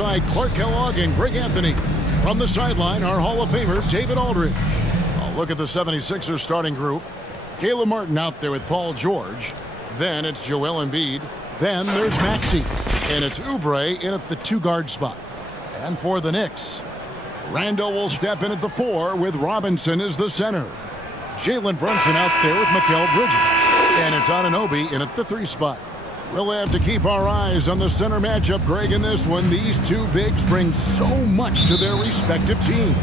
alongside Clark Kellogg and Greg Anthony. From the sideline, our Hall of Famer, David Aldridge. A look at the 76ers starting group. Caleb Martin out there with Paul George. Then it's Joel Embiid. Then there's Maxey. And it's Oubre in at the 2-guard spot. And for the Knicks, Randall will step in at the 4 with Robinson as the center. Jalen Brunson out there with Mikal Bridges. And it's Anunoby in at the 3 spot. We'll have to keep our eyes on the center matchup, Greg, in this one. These two bigs bring so much to their respective teams.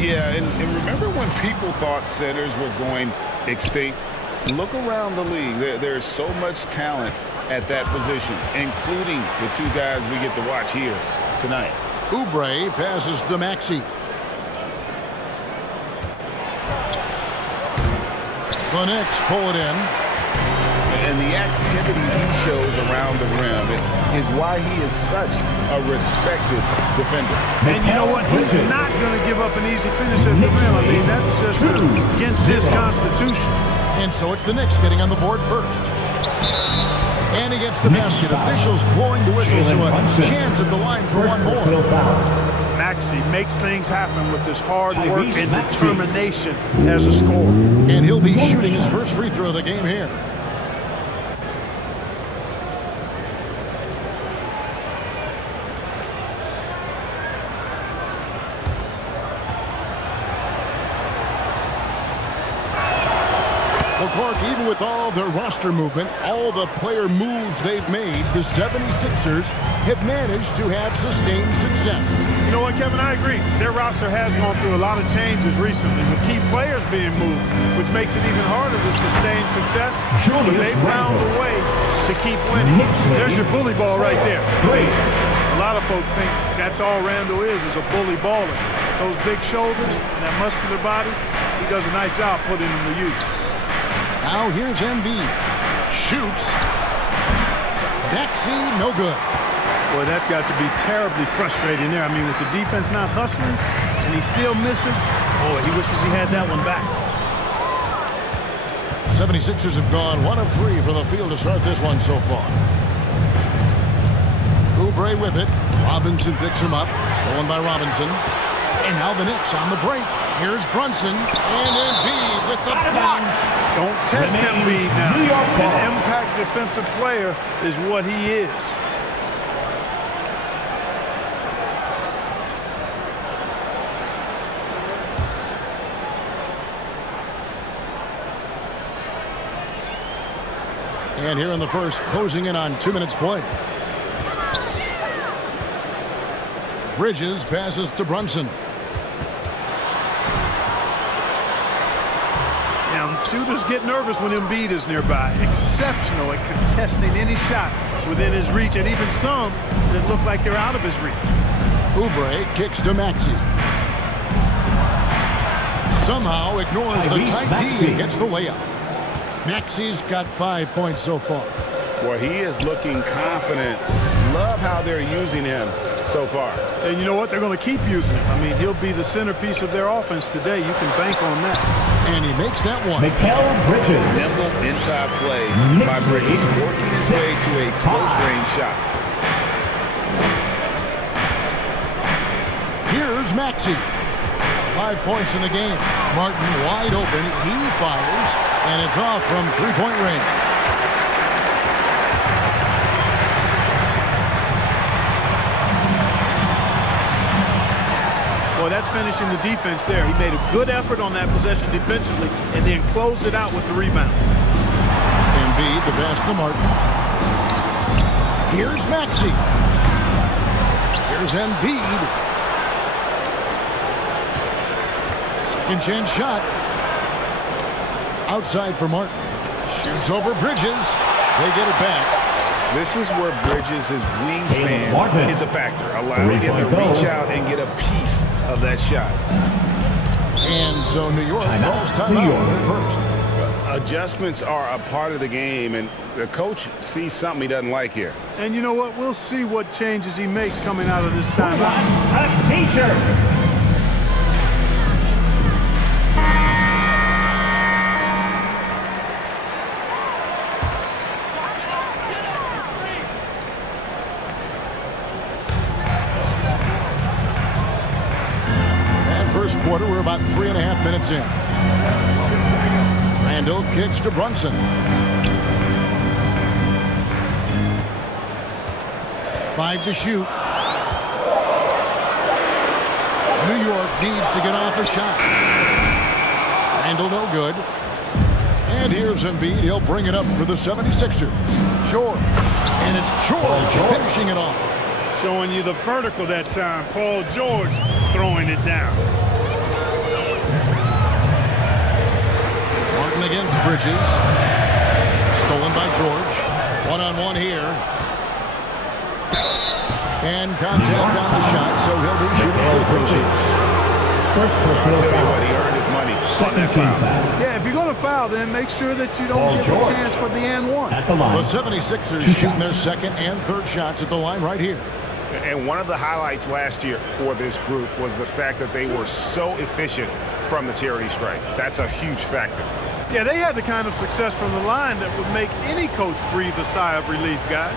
Yeah, and remember when people thought centers were going extinct? Look around the league. There's so much talent at that position, including the 2 guys we get to watch here tonight. Oubre passes to Maxey. The Knicks pull it in. And the activity he shows around the rim is why he is such a respected defender. And you know what? He's not going to give up an easy finish at the rim. I mean, that's just against his constitution. And so it's the Knicks getting on the board first. And he gets the basket. Officials blowing the whistle, so a chance at the line for one more. Maxey makes things happen with his hard work and determination as a scorer. And he'll be shooting his first free throw of the game here. Well, Clark, even with all their roster movement, all the player moves they've made, the 76ers have managed to have sustained success. You know what, Kevin? I agree. Their roster has gone through a lot of changes recently with key players being moved, which makes it even harder to sustain success. But they found a way to keep winning. There's your bully ball right there. A lot of folks think that's all Randall is a bully baller. Those big shoulders and that muscular body, he does a nice job putting them to use. Now here's Embiid. Shoots. Maxey, no good. Boy, that's got to be terribly frustrating there. I mean, with the defense not hustling and he still misses, boy, he wishes he had that one back. 76ers have gone 1 of 3 from the field to start this one so far. Oubre with it. Robinson picks him up. Stolen by Robinson. And now the Knicks on the break. Here's Brunson. And Embiid with the block. Don't test Embiid now. An impact defensive player is what he is. And here in the first, closing in on 2 minutes play. Bridges passes to Brunson. Now, shooters get nervous when Embiid is nearby. Exceptional at contesting any shot within his reach, and even some that look like they're out of his reach. Oubre kicks to Maxey. Somehow ignores the tight D and gets the layup. Maxey's got 5 points so far. Boy, he is looking confident. Love how they're using him so far. And you know what? They're going to keep using him. I mean, he'll be the centerpiece of their offense today. You can bank on that. And he makes that one. Mikal Bridges. Nimble inside play by Bridges, working his way to a close-range shot. Here's Maxey. 5 points in the game. Martin wide open. He fires, and it's off from three-point range. Well, that's finishing the defense there. He made a good effort on that possession defensively and then closed it out with the rebound. Embiid, the pass to Martin. Here's Maxey. Here's Embiid. Second chance shot. Outside for Martin. Shoots over Bridges. They get it back. This is where Bridges' wingspan is a factor, allowing him to reach out and get a piece of that shot. And so New York calls timeout first. Adjustments are a part of the game, and the coach sees something he doesn't like here. And you know what? We'll see what changes he makes coming out of this timeout. A t-shirt. quarter. We're about 3.5 minutes in. Randall kicks to Brunson. 5 to shoot. New York needs to get off a shot. Randall no good. And here's Embiid. He'll bring it up for the 76ers. George. And it's George finishing it off. Showing you the vertical that time. Paul George throwing it down. Martin against Bridges. Stolen by George. One-on-one here. And contact on the shot, so he'll be shooting free throws. First personal I'll tell you foul. what, he earned his money on Second that team foul. foul. Yeah, if you're going to foul, then make sure that you don't Paul give George. a chance for the and one. At the line. The 76ers shooting their second and third shots at the line right here. And one of the highlights last year for this group was the fact that they were so efficient from the charity stripe. That's a huge factor. Yeah, they had the kind of success from the line that would make any coach breathe a sigh of relief, guys.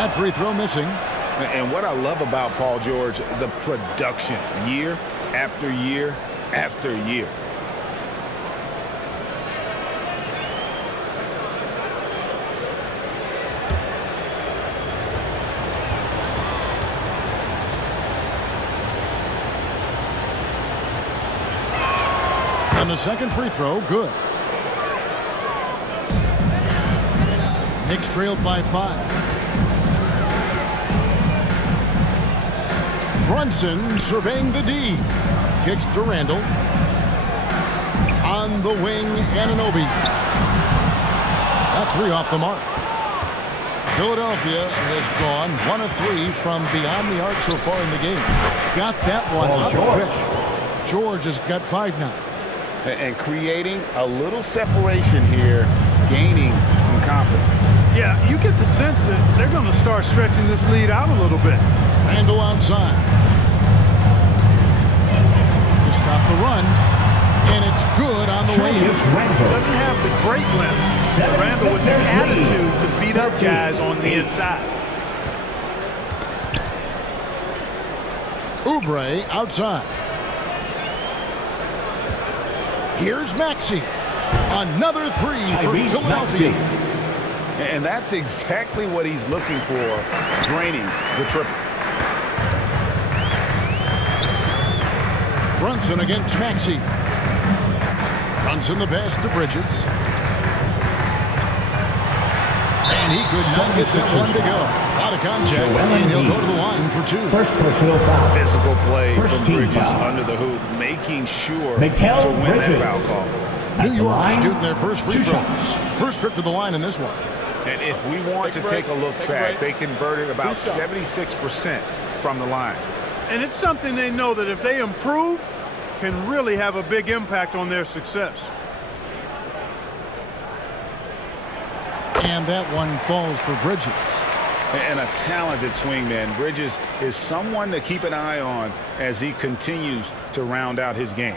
That free throw missing. And what I love about Paul George, the production year after year after year. And the second free throw, good. Knicks trailed by 5. Brunson surveying the D. Kicks to Randall. On the wing, Anunoby. That 3 off the mark. Philadelphia has gone 1 of 3 from beyond the arc so far in the game. Got that one up quick. George has got 5 now. And creating a little separation here, gaining some confidence. Yeah, you get the sense that they're going to start stretching this lead out a little bit. Randall outside. To stop the run. And it's good on the way in. Doesn't have the great length. Randall with the attitude to beat up guys on the inside. Oubre outside. Here's Maxey. Another 3 for Philadelphia. And that's exactly what he's looking for, draining the triple. Brunson against Maxey. Brunson the pass to Bridges. And he could not get that one to go. Out of contact, and he'll go to the line for 2. First personal foul. Physical play First from team Bridges foul. under the hoop, making sure Mikal to win Bridges. that foul call. New York line, shooting their first free 2 throws. shots. First trip to the line in this one. And if we want to take a look back, they converted about 76% from the line. And it's something they know that if they improve, can really have a big impact on their success. And that one falls for Bridges. And a talented swingman. Bridges is someone to keep an eye on as he continues to round out his game.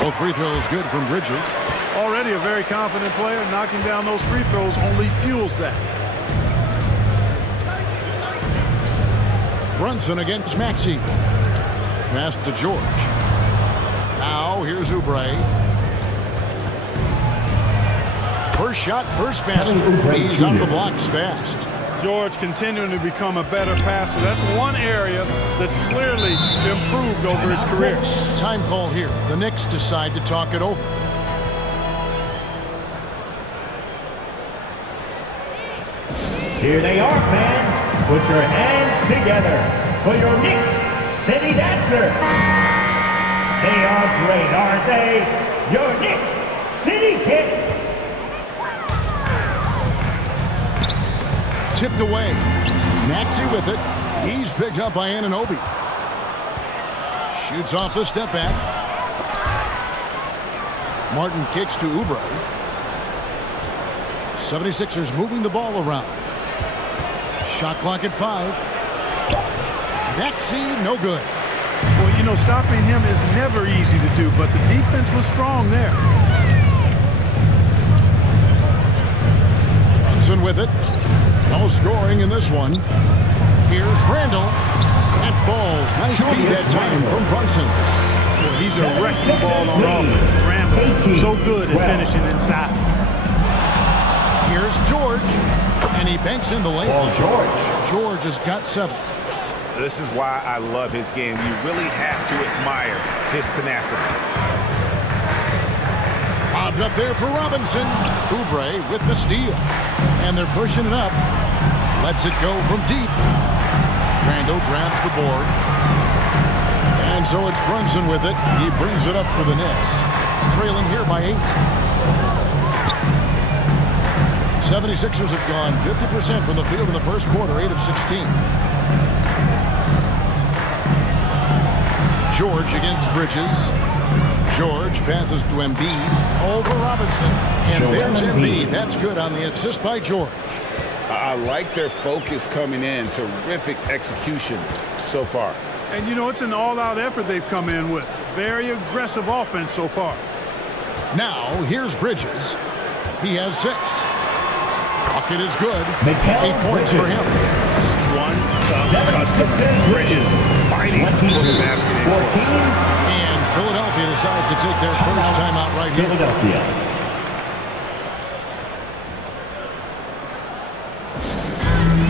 Both free throws good from Bridges. Already a very confident player. Knocking down those free throws only fuels that. Brunson against Maxey. Pass to George. Now here's Oubre. First shot, first basket. He's on the blocks fast. George continuing to become a better passer. That's one area that's clearly improved over his career. Time call here. The Knicks decide to talk it over. Here they are, fans. Put your hands together for your Knicks City Dancer. They are great, aren't they? Your Knicks City Kid. Tipped away. Maxey with it. He's picked up by Anunoby. Shoots off the step back. Martin kicks to Oubre. 76ers moving the ball around. Shot clock at 5. Maxey, no good. Well, You know, stopping him is never easy to do, but the defense was strong there. Brunson with it. No scoring in this one. Here's Randall. That falls. Nice feed that time from Brunson. Well, he's a wrecking ball on offense. Randall, so good at finishing inside. Here's George. And he banks in the lane. Paul George. George has got 7. This is why I love his game. You really have to admire his tenacity. Bobbed up there for Robinson. Oubre with the steal. And they're pushing it up. Lets it go from deep. Randall grabs the board. And so it's Brunson with it. He brings it up for the Knicks. Trailing here by 8. 76ers have gone 50% from the field in the first quarter, 8 of 16. George against Bridges. George passes to Embiid over Robinson. And there's Embiid. That's good on the assist by George. I like their focus coming in. Terrific execution so far. And, you know, it's an all-out effort they've come in with. Very aggressive offense so far. Now, here's Bridges. He has 6. Bucket is good. 8 points for him. One tough customer. Bridges fighting for the basket. 14. And Philadelphia decides to take their first timeout right here. Philadelphia.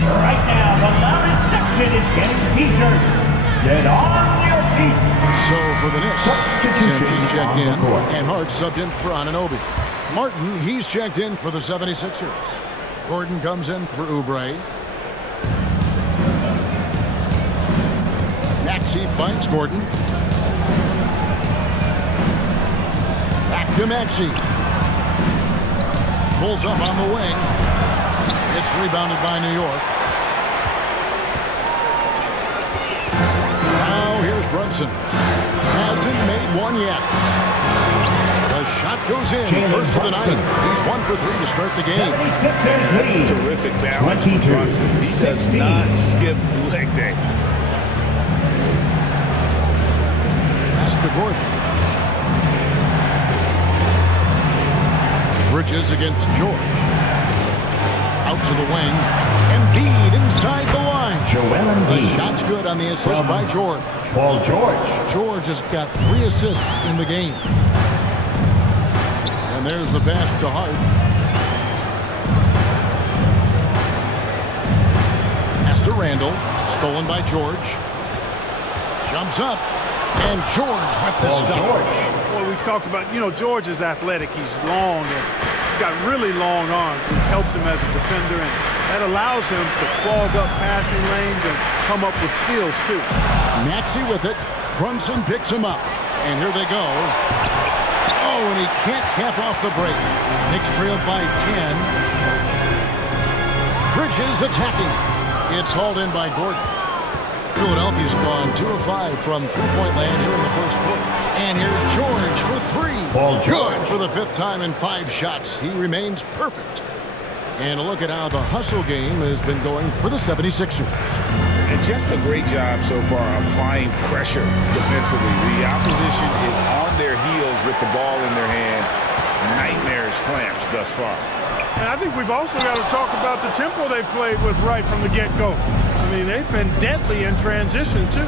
Right now, the loudest section is getting T-shirts. Get on your feet. So for the Knicks, Sims is checked in, court. and Hart subbed in for Anunoby. Martin, he's checked in for the 76ers. Gordon comes in for Oubre. Maxey finds Gordon. Back to Maxey. Pulls up on the wing. It's rebounded by New York. Now here's Brunson. Hasn't made one yet. The shot goes in. First of the night. He's 1 for 3 to start the game. That's terrific balance from Brunson. He does not skip leg day. Pass to Gordon. Bridges against George. Out to the wing. Embiid inside the line. The shot's good on the assist by George. Paul George. George has got 3 assists in the game. And there's the pass to Hart. Pass to Randall. Stolen by George. Jumps up. And George with the stuff. Well, we've talked about, you know, George is athletic. He's long and he's got really long arms, which helps him as a defender. And that allows him to clog up passing lanes and come up with steals, too. Maxey with it. Brunson picks him up. And here they go. Oh, and he can't cap off the break. Knicks trailed by 10. Bridges attacking. It's hauled in by Gordon. Philadelphia's gone 2 of 5 from three-point land here in the first quarter. And here's George for 3. Good for the 5th time in 5 shots. He remains perfect. And a look at how the hustle game has been going for the 76ers. And just a great job so far applying pressure defensively. The opposition is on their heels with the ball in their hand. Nightmarish clamps thus far. And I think we've also got to talk about the tempo they played with right from the get-go. I mean, they've been deadly in transition, too.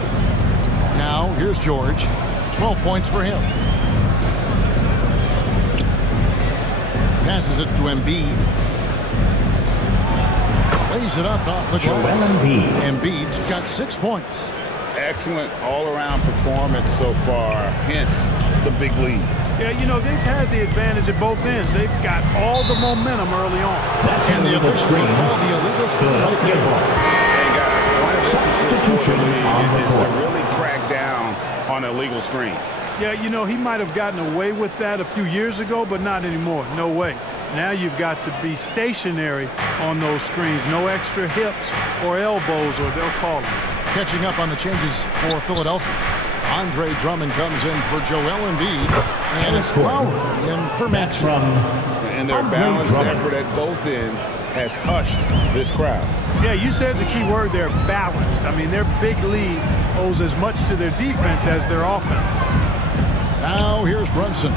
Now, here's George. 12 points for him. Passes it to Embiid. Lays it up off the glass. Embiid's got 6 points. Excellent all-around performance so far, hence the big lead. Yeah, you know, they've had the advantage at both ends. They've got all the momentum early on. And the officials have called the illegal screen right there. And guys, one of the emphasis for the league is to really crack down on illegal screens. Yeah, you know, he might have gotten away with that a few years ago, but not anymore. No way. Now you've got to be stationary on those screens. No extra hips or elbows, or they'll call them. Catching up on the changes for Philadelphia. Andre Drummond comes in for Joel Embiid. And it's Lowry in for Maxey. And their balanced effort at both ends has hushed this crowd. Yeah, you said the key word there, balanced. I mean, their big lead owes as much to their defense as their offense. Now here's Brunson.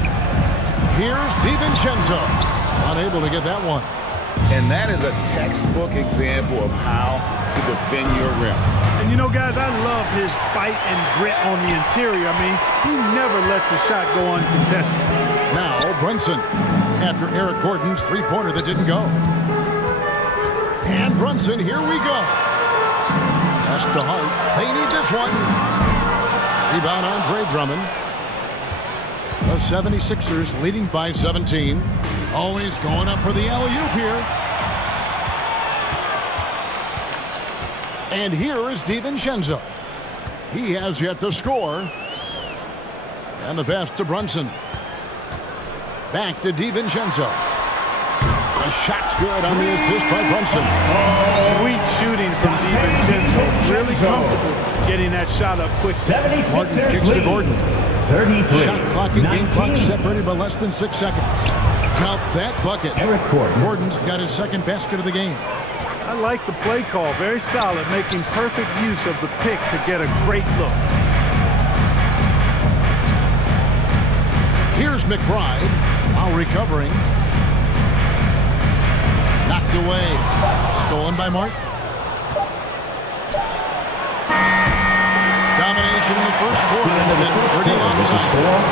Here's DiVincenzo. Unable to get that one. And that is a textbook example of how to defend your rim. And you know, guys, I love his fight and grit on the interior. I mean, he never lets a shot go uncontested. Now Brunson after Eric Gordon's three-pointer that didn't go. And Brunson, here we go. Pass to Hart. They need this one. Rebound Andre Drummond. The 76ers leading by 17. Always going up for the alley-oop here. And here is DiVincenzo. He has yet to score. And the pass to Brunson. Back to DiVincenzo. The shot's good on the assist by Brunson. Sweet shooting from DiVincenzo. Really comfortable getting that shot up quickly. Martin kicks to Gordon. 33. Shot clock and game clock separated by less than 6 seconds. Count that bucket. Eric Gordon. Gordon's got his second basket of the game. I like the play call. Very solid, making perfect use of the pick to get a great look. Here's McBride while recovering. Knocked away. Stolen by Martin. Domination in the first quarter. It's been pretty lopsided.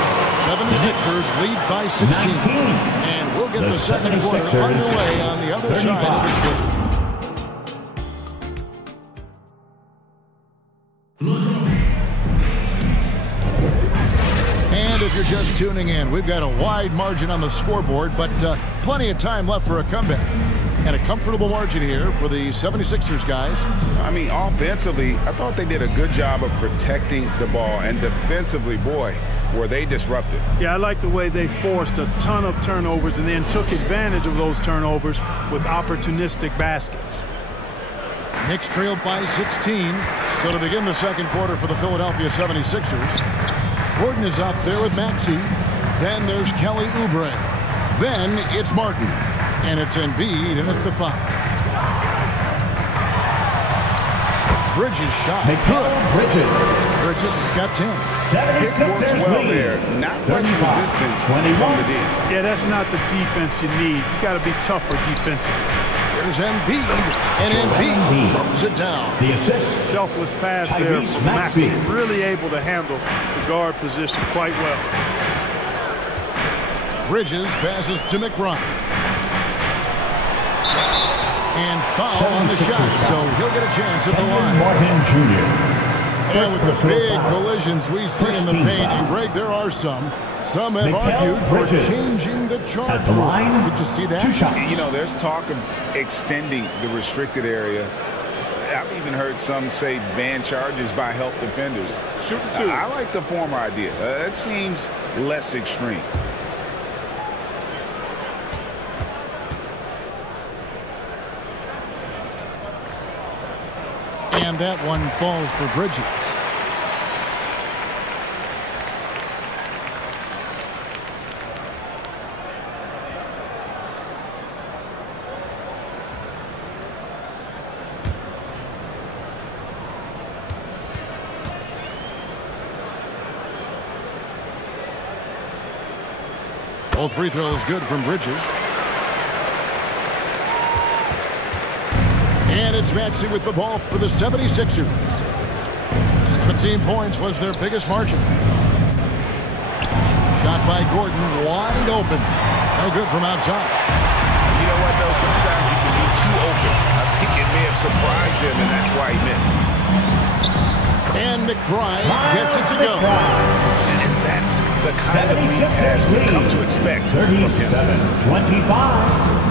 76ers lead by 16. And we'll get the second quarter underway on the other side of this game. And if you're just tuning in, we've got a wide margin on the scoreboard, but plenty of time left for a comeback. And a comfortable margin here for the 76ers guys. I mean, offensively, I thought they did a good job of protecting the ball. And defensively, boy, were they disruptive. Yeah, I like the way they forced a ton of turnovers and then took advantage of those turnovers with opportunistic baskets. Knicks trailed by 16. So to begin the second quarter for the Philadelphia 76ers, Gordon is out there with Maxey. Then there's Kelly Oubre. Then it's Martin. And it's Embiid in at the 5. Bridges shot. Bridges got 10. It works well there. Not much resistance from the D. Yeah, that's not the defense you need. You got to be tougher defensively. There's Embiid. And Embiid throws it down. The assist. Selfless pass there from Maxey. Really able to handle the guard position quite well. Bridges passes to McBride. And foul on the shot, so he'll get a chance at the line. Martin Jr. And with the big collisions we see in the paint, Greg, there are some. Some have argued for changing the charge rule. Did you see that? You know, there's talk of extending the restricted area. I've even heard some say ban charges by help defenders. Shooting two. I like the former idea. It seems less extreme. And that one falls for Bridges. Both free throws good from Bridges. And it's Maxey with the ball for the 76ers. 17 points was their biggest margin. Shot by Gordon, wide open. No good from outside. You know what, though? Sometimes you can be too open. I think it may have surprised him, and that's why he missed. And McBride gets it to go. And that's the kind of lead pass we've come to expect from him. 37-25.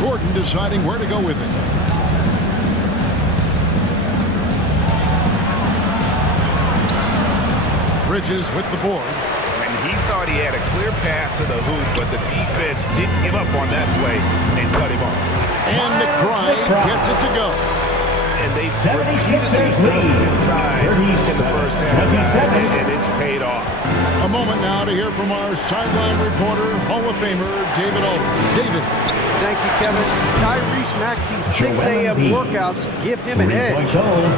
Gordon deciding where to go with it. Bridges with the board. And he thought he had a clear path to the hoop, but the defense didn't give up on that play and cut him off. And McBride gets it to go. And they repeatedly moved inside in the first half, guys, and it's paid off. A moment now to hear from our sideline reporter, Hall of Famer David Aldridge. David. Thank you, Kevin. Tyrese Maxey's 6 a.m. workouts give him an edge.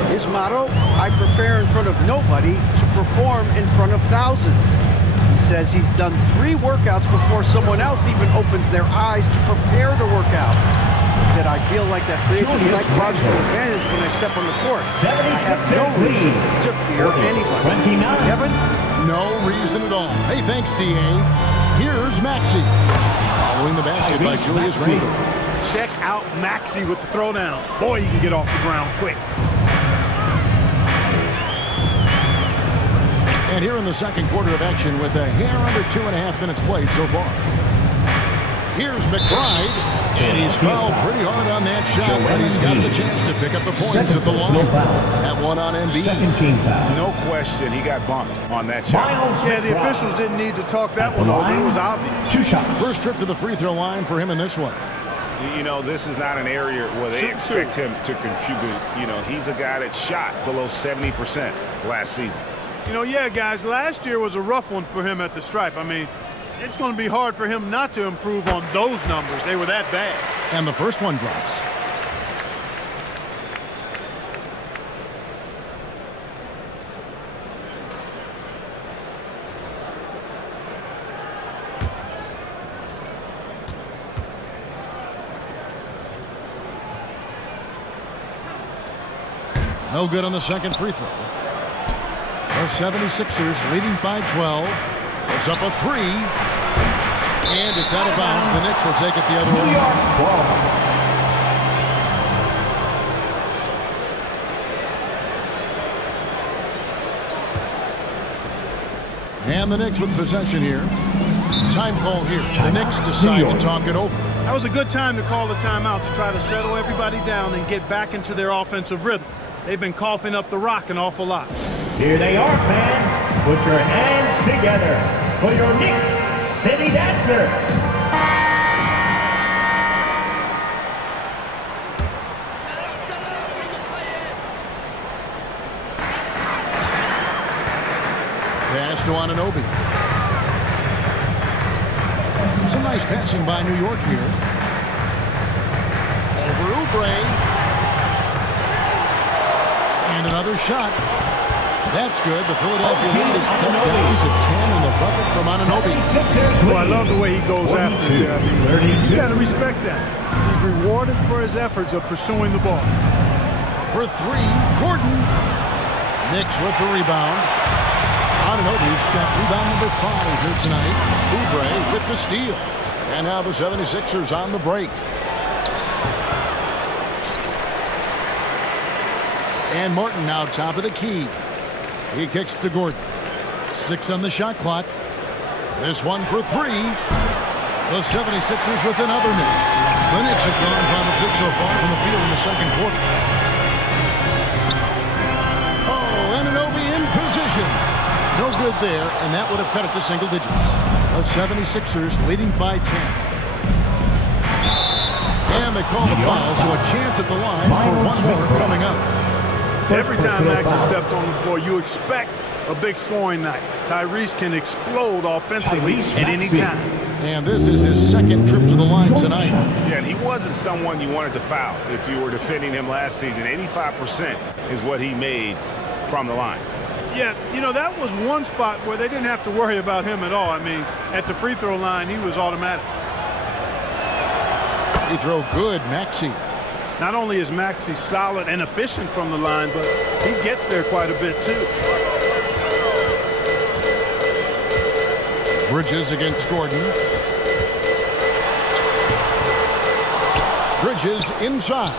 His motto, I prepare in front of nobody to perform in front of thousands. He says he's done 3 workouts before someone else even opens their eyes to prepare to work out. He said, I feel like that creates a psychological advantage when I step on the court. I have no reason to fear anybody. Kevin? No reason at all. Hey, thanks, D.A. Here's Maxey. Following the basket by Julius Randle. Check out Maxey with the throwdown. Boy, he can get off the ground quick. And here in the second quarter of action with a hair under 2.5 minutes played so far. Here's McBride, and he's fouled pretty hard on that shot, but he's got the chance to pick up the points at the line. That one on MB. No question, he got bumped on that shot. Yeah, the officials didn't need to talk that one over. It was obvious. 2 shots. First trip to the free throw line for him in this one. You know, this is not an area where they expect him to contribute. You know, he's a guy that shot below 70% last season. You know, yeah, guys, last year was a rough one for him at the stripe. I mean, it's going to be hard for him not to improve on those numbers. They were that bad. And the first one drops. No good on the second free throw. The 76ers leading by 12. It's up a 3. And it's out of bounds. The Knicks will take it the other way. And the Knicks with possession here. Time call here. The Knicks decide to talk it over. That was a good time to call the timeout to try to settle everybody down and get back into their offensive rhythm. They've been coughing up the rock an awful lot. Here they are, fans. Put your hands together for your Knicks City Dancers. Pass to Anunoby. Some nice passing by New York here. Over Oubre. And another shot. That's good. The Philadelphia lead is cut down to 10 in the bucket from Anunoby. Well, I love the way he goes after it there. I mean, you got to respect that. He's rewarded for his efforts of pursuing the ball. For 3, Gordon. Knicks with the rebound. Anunoby's got rebound number 5 here tonight. Oubre with the steal. And now the 76ers on the break. And Martin now top of the key. He kicks to Gordon. 6 on the shot clock. This one for 3. The 76ers with another miss. The Knicks have gone 5 of 6 so far from the field in the second quarter. Oh, Anunoby in position. No good there, and that would have cut it to single digits. The 76ers leading by 10. And they call the foul, so a chance at the line for one more coming up. Every time Maxey steps on the floor, you expect a big scoring night. Tyrese can explode offensively at any time. And this is his second trip to the line tonight. Yeah, and he wasn't someone you wanted to foul if you were defending him last season. 85% is what he made from the line. Yeah, you know, that was one spot where they didn't have to worry about him at all. I mean, at the free throw line, he was automatic. Free throw good, Maxey. Not only is Maxey solid and efficient from the line, but he gets there quite a bit, too. Bridges against Gordon. Bridges inside.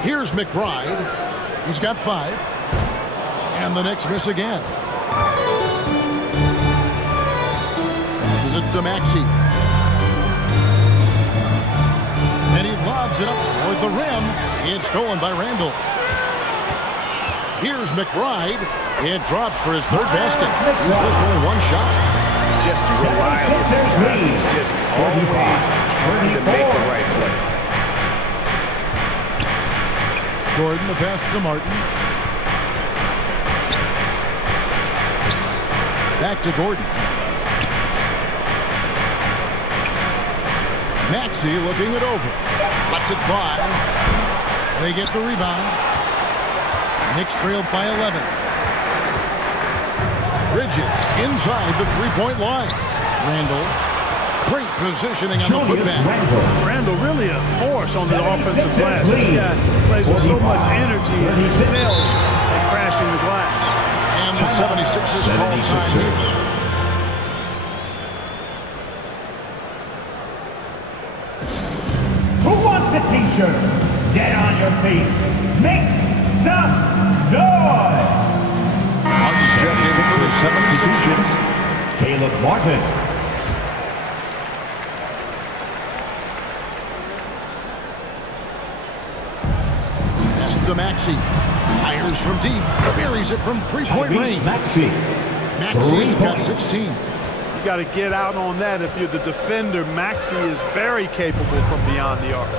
Here's McBride. He's got 5. And the Knicks miss again. Passes it to Maxey. And he lobs it up toward the rim. It's stolen by Randle. Here's McBride. It drops for his 3rd basket. He's missed only 1 shot. Just reliable because he's just always trying to make the right play. Gordon, the pass to Martin. Back to Gordon. Maxey looking it over. Lets it fly. They get the rebound. Knicks trailed by 11. Bridges inside the three-point line. Randall. Great positioning on the putback. Randall really a force on the offensive glass. This guy plays with so much energy and excels at crashing the glass. And the 76ers call time here. A t-shirt. Get on your feet. Make some noise. Martin's check in for the 76ers. Caleb Martin. Pass to Maxey. Fires from deep. Buries it from three-point range. Maxey's got 16. You got to get out on that if you're the defender. Maxey is very capable from beyond the arc.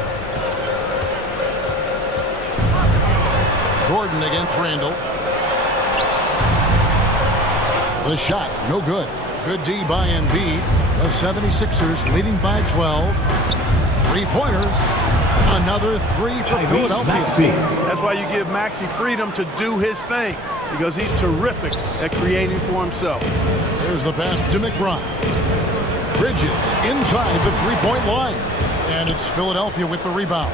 Gordon against Randall. The shot, no good. Good D by Embiid. The 76ers leading by 12. Three-pointer. Another three for Philadelphia. That's why you give Maxey freedom to do his thing, because he's terrific at creating for himself. There's the pass to McBride. Bridges inside the three-point line. And it's Philadelphia with the rebound.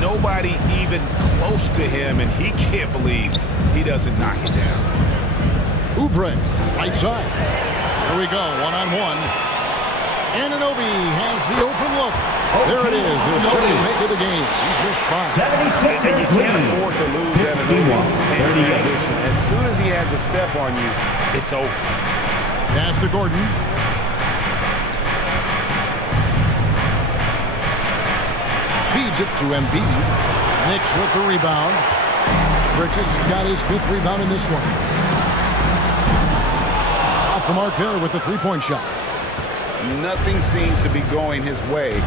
Nobody even close to him, and he can't believe he doesn't knock it down. Oubre, right side. Here we go, one-on-one. Anunoby has the open look. There it is, the second make of the game. He's missed 5. And you can't afford to lose Anunoby in transition. As soon as he has a step on you, it's over. Pass to Gordon. Feeds it to Embiid. Knicks with the rebound. Bridges got his 5th rebound in this one. Off the mark there with the three-point shot. Nothing seems to be going his way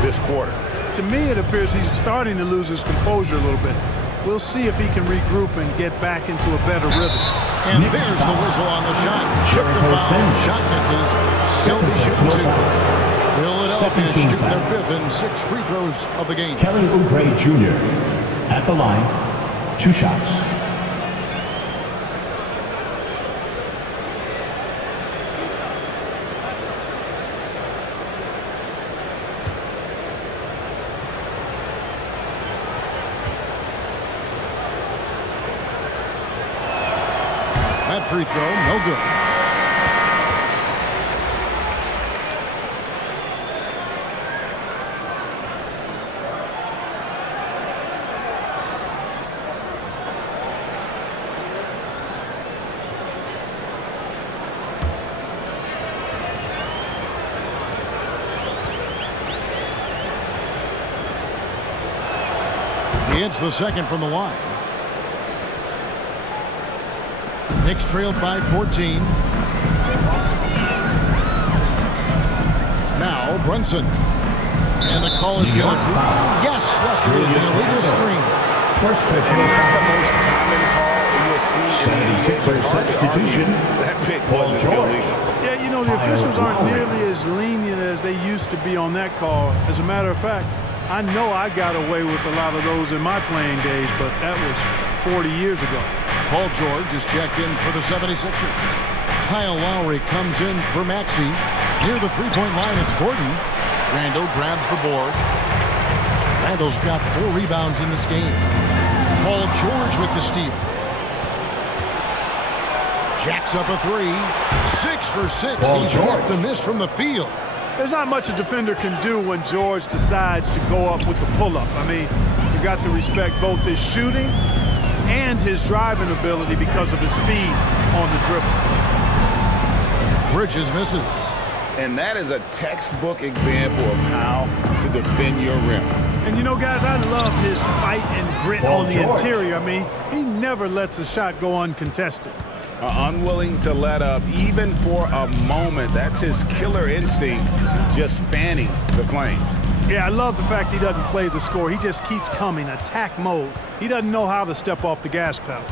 this quarter. To me, it appears he's starting to lose his composure a little bit. We'll see if he can regroup and get back into a better rhythm. And there's the whistle on the shot. Took the foul. Shot misses. He'll be shooting 2. Philadelphia shooting their 5th and 6 free throws of the game. Kelly Oubre Jr. at the line. 2 shots. That free throw, no good. He hits the second from the line. Knicks trailed by 14. Now Brunson. And the call is going to be... Yes, it is an illegal screen. First pitch. Not the most common call you'll see in the substitution. That pick wasn't illegal. Yeah, you know, the officials aren't nearly as lenient as they used to be on that call. As a matter of fact, I know I got away with a lot of those in my playing days, but that was 40 years ago. Paul George is checked in for the 76ers. Kyle Lowry comes in for Maxey. Near the three-point line, it's Gordon. Randall grabs the board. Randall's got 4 rebounds in this game. Paul George with the steal. Jacks up a 3. 6 for 6. He's yet to miss from the field. There's not much a defender can do when George decides to go up with the pull-up. I mean, you got to respect both his shooting and his driving ability because of his speed on the dribble. Bridges misses. And that is a textbook example of how to defend your rim. And you know, guys, I love his fight and grit on the interior. I mean, he never lets a shot go uncontested. Unwilling to let up even for a moment. That's his killer instinct, just fanning the flames. Yeah, I love the fact he doesn't play the score. He just keeps coming, attack mode. He doesn't know how to step off the gas pedal.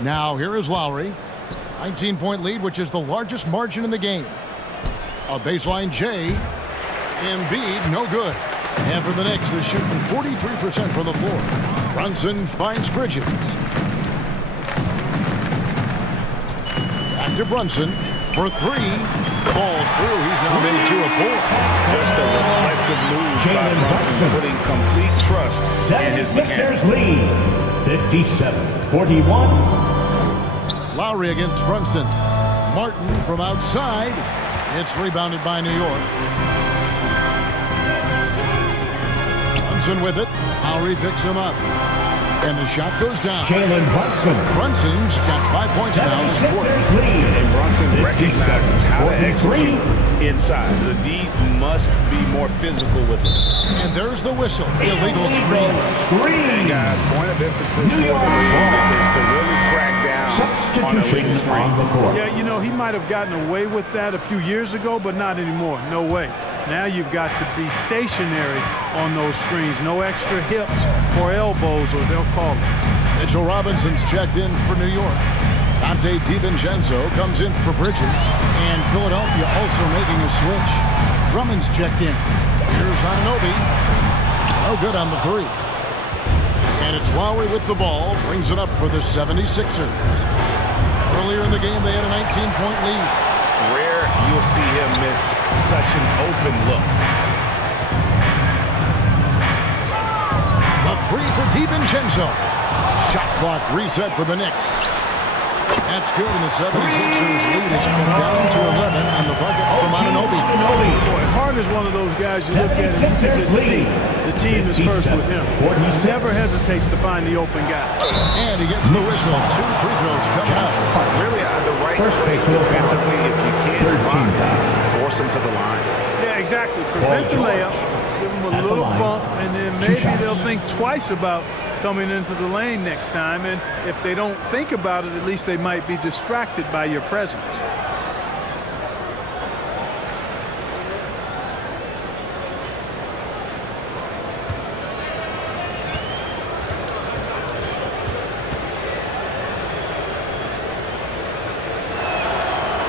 Now here is Lowry. 19-point lead, which is the largest margin in the game. A baseline J. Embiid, no good. And for the Knicks, they're shooting 43% from the floor. Brunson finds Bridges. Back to Brunson for three. Falls through. He's now made 2 of 4. Just a reflexive move by Brunson, putting complete trust in his mechanics. Lead, 57-41. Lowry against Brunson. Martin from outside. It's rebounded by New York. Brunson with it. Lowry picks him up. And the shot goes down. Jalen Brunson. Brunson's got 5 points now this quarter. And Brunson recognizes how to execute inside. The D must be more physical with it. And there's the whistle. Illegal screen. And guys, point of emphasis for the league is to really crack down on illegal screen. Yeah, you know, he might have gotten away with that a few years ago, but not anymore. No way. Now you've got to be stationary on those screens. No extra hips or elbows, or they'll call it. Mitchell Robinson's checked in for New York. Dante DiVincenzo comes in for Bridges. And Philadelphia also making a switch. Drummond's checked in. Here's Anunoby. No good on the 3. And it's Lowry with the ball. Brings it up for the 76ers. Earlier in the game, they had a 19-point lead. Rare you'll see him miss such an open look. The 3 for DiVincenzo. Shot clock reset for the Knicks. That's good, and the 76ers lead is cut down to 11 on the bucket from Anunoby. Boy, Hart is one of those guys you look at and you just see the team is first with him. He never hesitates to find the open guy. And he gets the whistle. 2 free throws coming up. Really, the right play offensively, if you can, force him to the line. Yeah, exactly. Prevent the layup, give him a little bump, and then maybe they'll think twice about coming into the lane next time. And if they don't think about it, at least they might be distracted by your presence.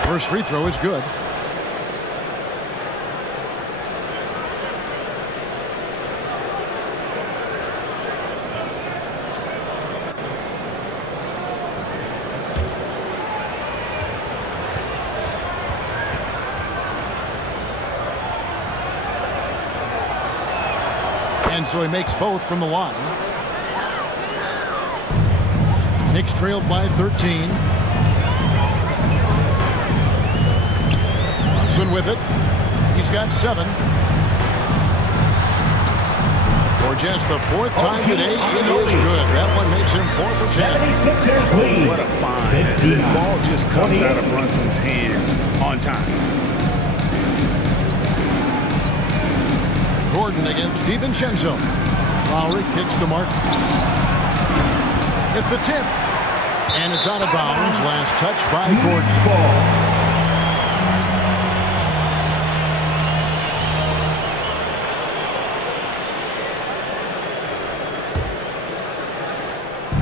First free throw is good. And so he makes both from the line. Knicks trailed by 13. With it. He's got 7. For just the 4th time today, it is good. That one makes him 4 for 10. 76ers lead. What a find. The ball just comes out of Brunson's hands on time. Gordon against DiVincenzo. Lowry kicks to Martin. At the tip. And it's out of bounds. Last touch by Gordon.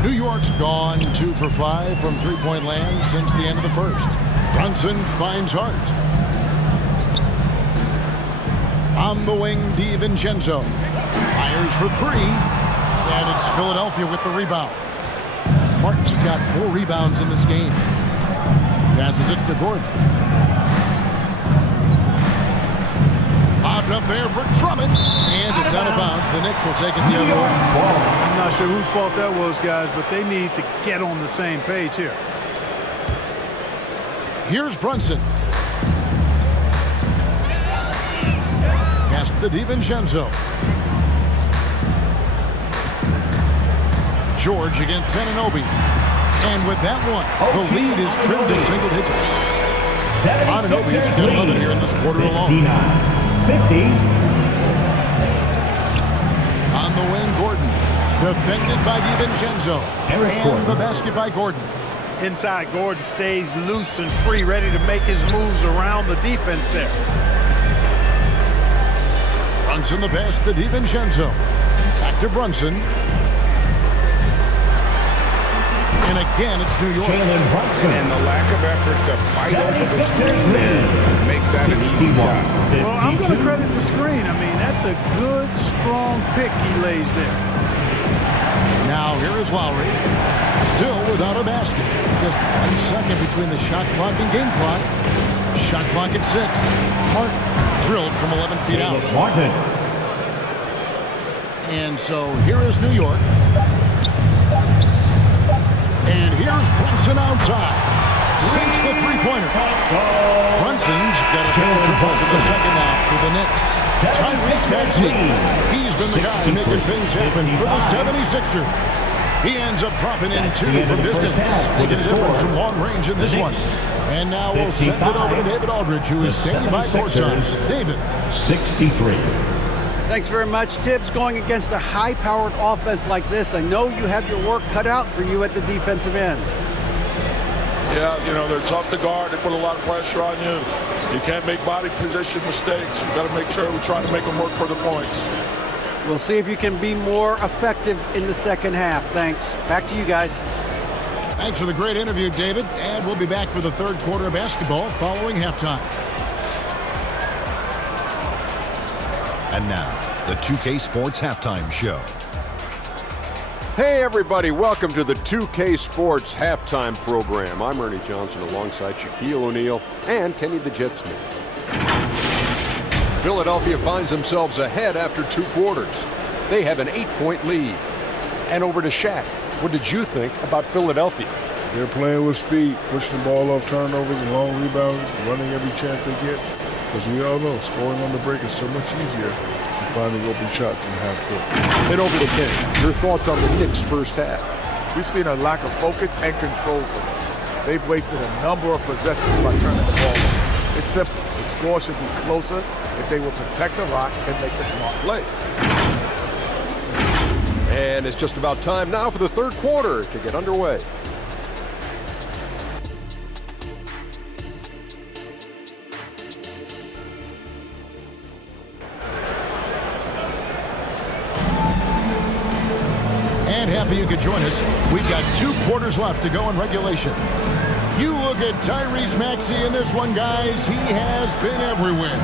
New York's gone 2 for 5 from three-point land since the end of the first. Brunson finds Hart. On the wing, DiVincenzo fires for 3, and it's Philadelphia with the rebound. Martin's got 4 rebounds in this game. Passes it to Gordon. Lobbed up there for Drummond, and it's out of bounds. The Knicks will take it the other way. I'm not sure whose fault that was, guys, but they need to get on the same page here. Here's Brunson. Pass to DiVincenzo. George against Anunoby. And with that one, the lead is trimmed to single digits. Anunoby's got 11 here in this quarter alone. 50. On the wing, Gordon. Defended by DiVincenzo. And the basket by Gordon. Inside, Gordon stays loose and free, ready to make his moves around the defense there. Brunson the pass to DiVincenzo. Back to Brunson. And again, it's New York. And the lack of effort to fight over the screen there makes that an easy shot. Well, I'm going to credit the screen. I mean, that's a good, strong pick he lays there. Now here is Lowry. Still without a basket. Just 1 second between the shot clock and game clock. Shot clock at 6. Martin drilled from 11 feet out. And so here is New York. And here's Brunson outside. Sinks the three-pointer. Brunson's got a couple triples in the second half for the Knicks. Tyrese Maxey. He's been the guy making things happen for the 76ers. He ends up dropping in 2 from distance, making a difference from long range in this one. And now we'll send it over to David Aldridge, who is standing by courtside. David. 63. Thanks very much, Tibbs. Going against a high-powered offense like this, I know you have your work cut out for you at the defensive end. Yeah, you know, they're tough to guard. They put a lot of pressure on you. You can't make body position mistakes. We've got to make sure we try to make them work for the points. We'll see if you can be more effective in the second half. Thanks. Back to you guys. Thanks for the great interview, David. And we'll be back for the third quarter of basketball following halftime. And now, the 2K Sports Halftime Show. Hey everybody, welcome to the 2K Sports Halftime Program. I'm Ernie Johnson alongside Shaquille O'Neal and Kenny the Jet Smith. Philadelphia finds themselves ahead after 2 quarters. They have an 8-point lead. And over to Shaq. What did you think about Philadelphia? They're playing with speed, pushing the ball off turnovers and long rebounds, running every chance they get. Because we all know scoring on the break is so much easier than finding open shots in the half court. And over to Kenny. Your thoughts on the Knicks' first half? We've seen a lack of focus and control from them. They've wasted a number of possessions by turning the ball over. It's simple. The score should be closer if they will protect the rock and make the smart play. And it's just about time now for the third quarter to get underway. And happy you could join us. We've got 2 quarters left to go in regulation. You look at Tyrese Maxey in this one, guys. He has been everywhere.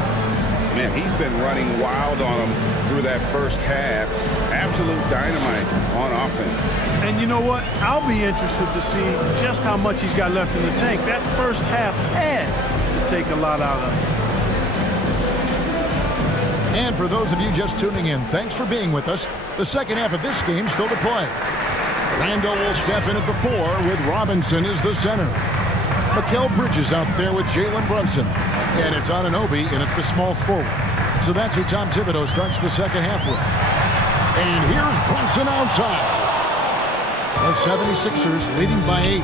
Man, he's been running wild on him through that first half. Absolute dynamite on offense. And you know what? I'll be interested to see just how much he's got left in the tank. That first half had to take a lot out of him. And for those of you just tuning in, thanks for being with us. The second half of this game still to play. Randall will step in at the 4 with Robinson as the center. Mikal Bridges out there with Jalen Brunson. And it's Anunoby in at the small forward. So that's who Tom Thibodeau starts the second half with. And here's Brunson outside. The 76ers leading by 8.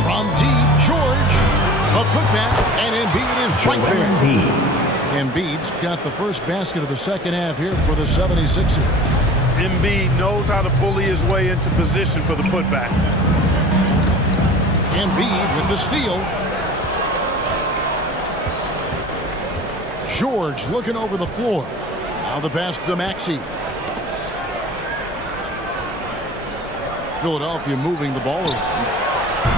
From deep, George. A putback, and Embiid is right there. Embiid's got the first basket of the second half here for the 76ers. Embiid knows how to bully his way into position for the putback. Embiid with the steal. George looking over the floor. Now the pass to Maxey. Philadelphia moving the ball around.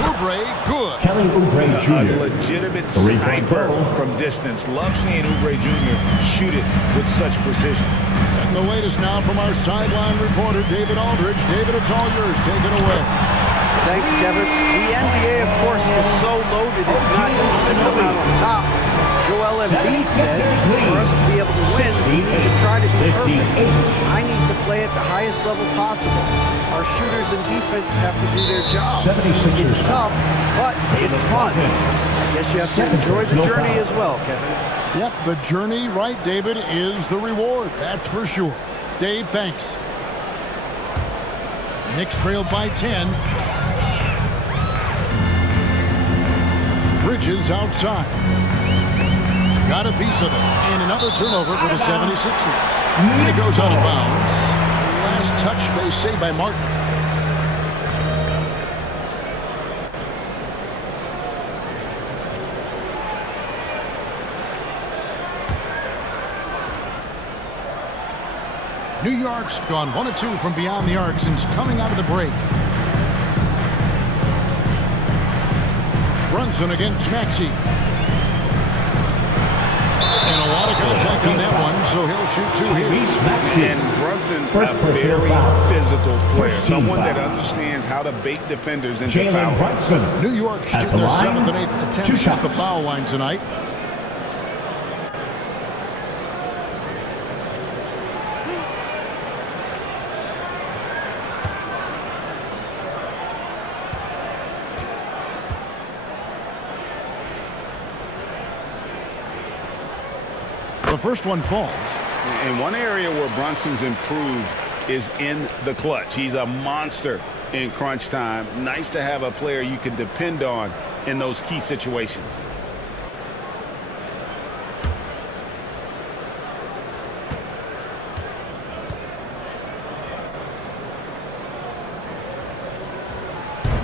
Oubre, good. Kelly Oubre Jr. A legitimate sniper from distance. Love seeing Oubre Jr. shoot it with such precision. And the latest now from our sideline reporter, David Aldridge. David, it's all yours. Take it away. Thanks, Kevin. The NBA, of course, is so loaded, it's not easy to come out on top. Joel Embiid said, for us to be able to win, we need to try to be perfect. I need to play at the highest level possible. Our shooters and defense have to do their job. It's tough, but it's fun. I guess you have to enjoy the journey as well, Kevin. Yep, the journey, right, David, is the reward. That's for sure. Dave, thanks. Knicks trailed by 10. Bridges outside. Got a piece of it. And another turnover for the 76ers. And it goes out of bounds. Last touch, they say, by Martin. New York's gone 1 of 2 from beyond the arc since coming out of the break. Brunson against Maxey. And a lot of contact on that one, so he'll shoot 2 here. And Brunson, a very physical player, someone that understands how to bait defenders into fouling. New York shooting their 7th and 8th attempts at the foul line tonight. The first one falls. And one area where Brunson's improved is in the clutch. He's a monster in crunch time. Nice to have a player you can depend on in those key situations.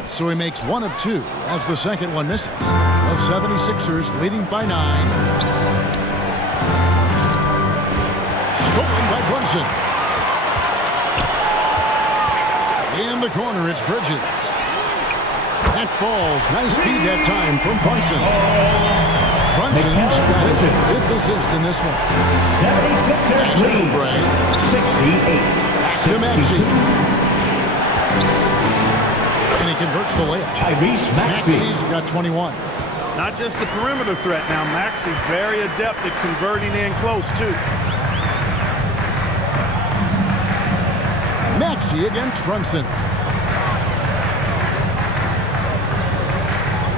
So he makes 1 of 2 as the second one misses. The 76ers leading by 9. Stolen by Brunson. In the corner, it's Bridges. That falls. Nice feed that time from Brunson. Brunson's got his 5th assist in this one. 76ers lead. 68. To Maxey. And he converts the layup. Maxey's got 21. Not just the perimeter threat now. Maxey very adept at converting in close, too. Maxey against Brunson.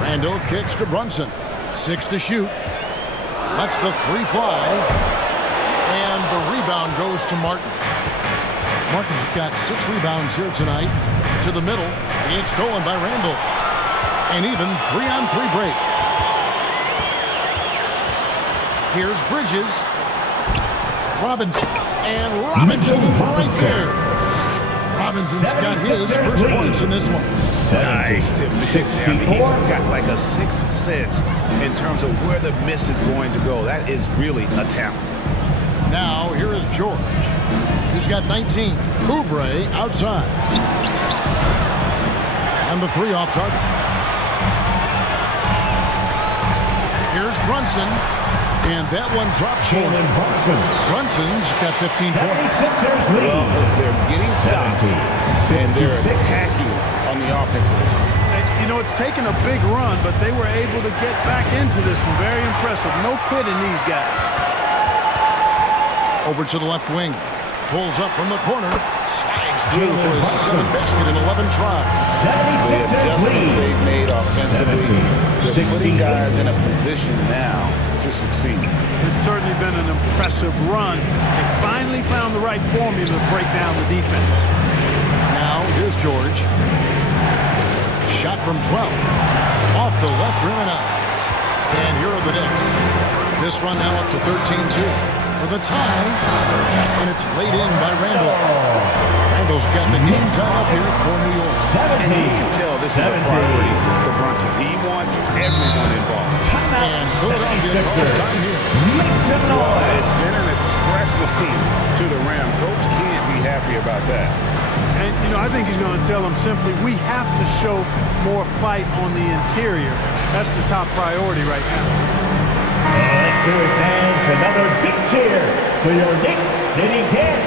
Randall kicks to Brunson. 6 to shoot. Lets the 3 fly. And the rebound goes to Martin. Martin's got 6 rebounds here tonight. To the middle. It's stolen by Randall. And even 3-on-3 break. Here's Bridges. Robinson. And Robinson is right there. Robinson's got his first points in this one. Nice to miss. I mean, he's got like a 6th sense in terms of where the miss is going to go. That is really a talent. Now, here is George. He's got 19. Oubre outside. And the 3 off target. Here's Brunson. And that one drops short. Brunson's got 15 points. Well, they're getting stopped, and they're attacking on the offensive end. You know, it's taken a big run, but they were able to get back into this one. Very impressive. No quitting these guys. Over to the left wing. Pulls up from the corner. Slides through for his 7th basket in 11 tries. The adjustments they've made offensively, they're putting guys in a position now to succeed. It's certainly been an impressive run. They finally found the right formula to break down the defense. Now, here's George. Shot from 12. Off the left rim and out. And here are the Knicks. This run now up to 13-2 for the tie. And it's laid in by Randall. Randall's got the game tied up here for New York. And you can tell this is a priority for Brunson. He wants everyone involved. And Philadelphia calls time here. Well, it's been an express lead to the rim. Coach can't be happy about that. And, you know, I think he's going to tell them simply, we have to show more fight on the interior. That's the top priority right now. And Sixers fans, another big cheer for your Knicks City Kid.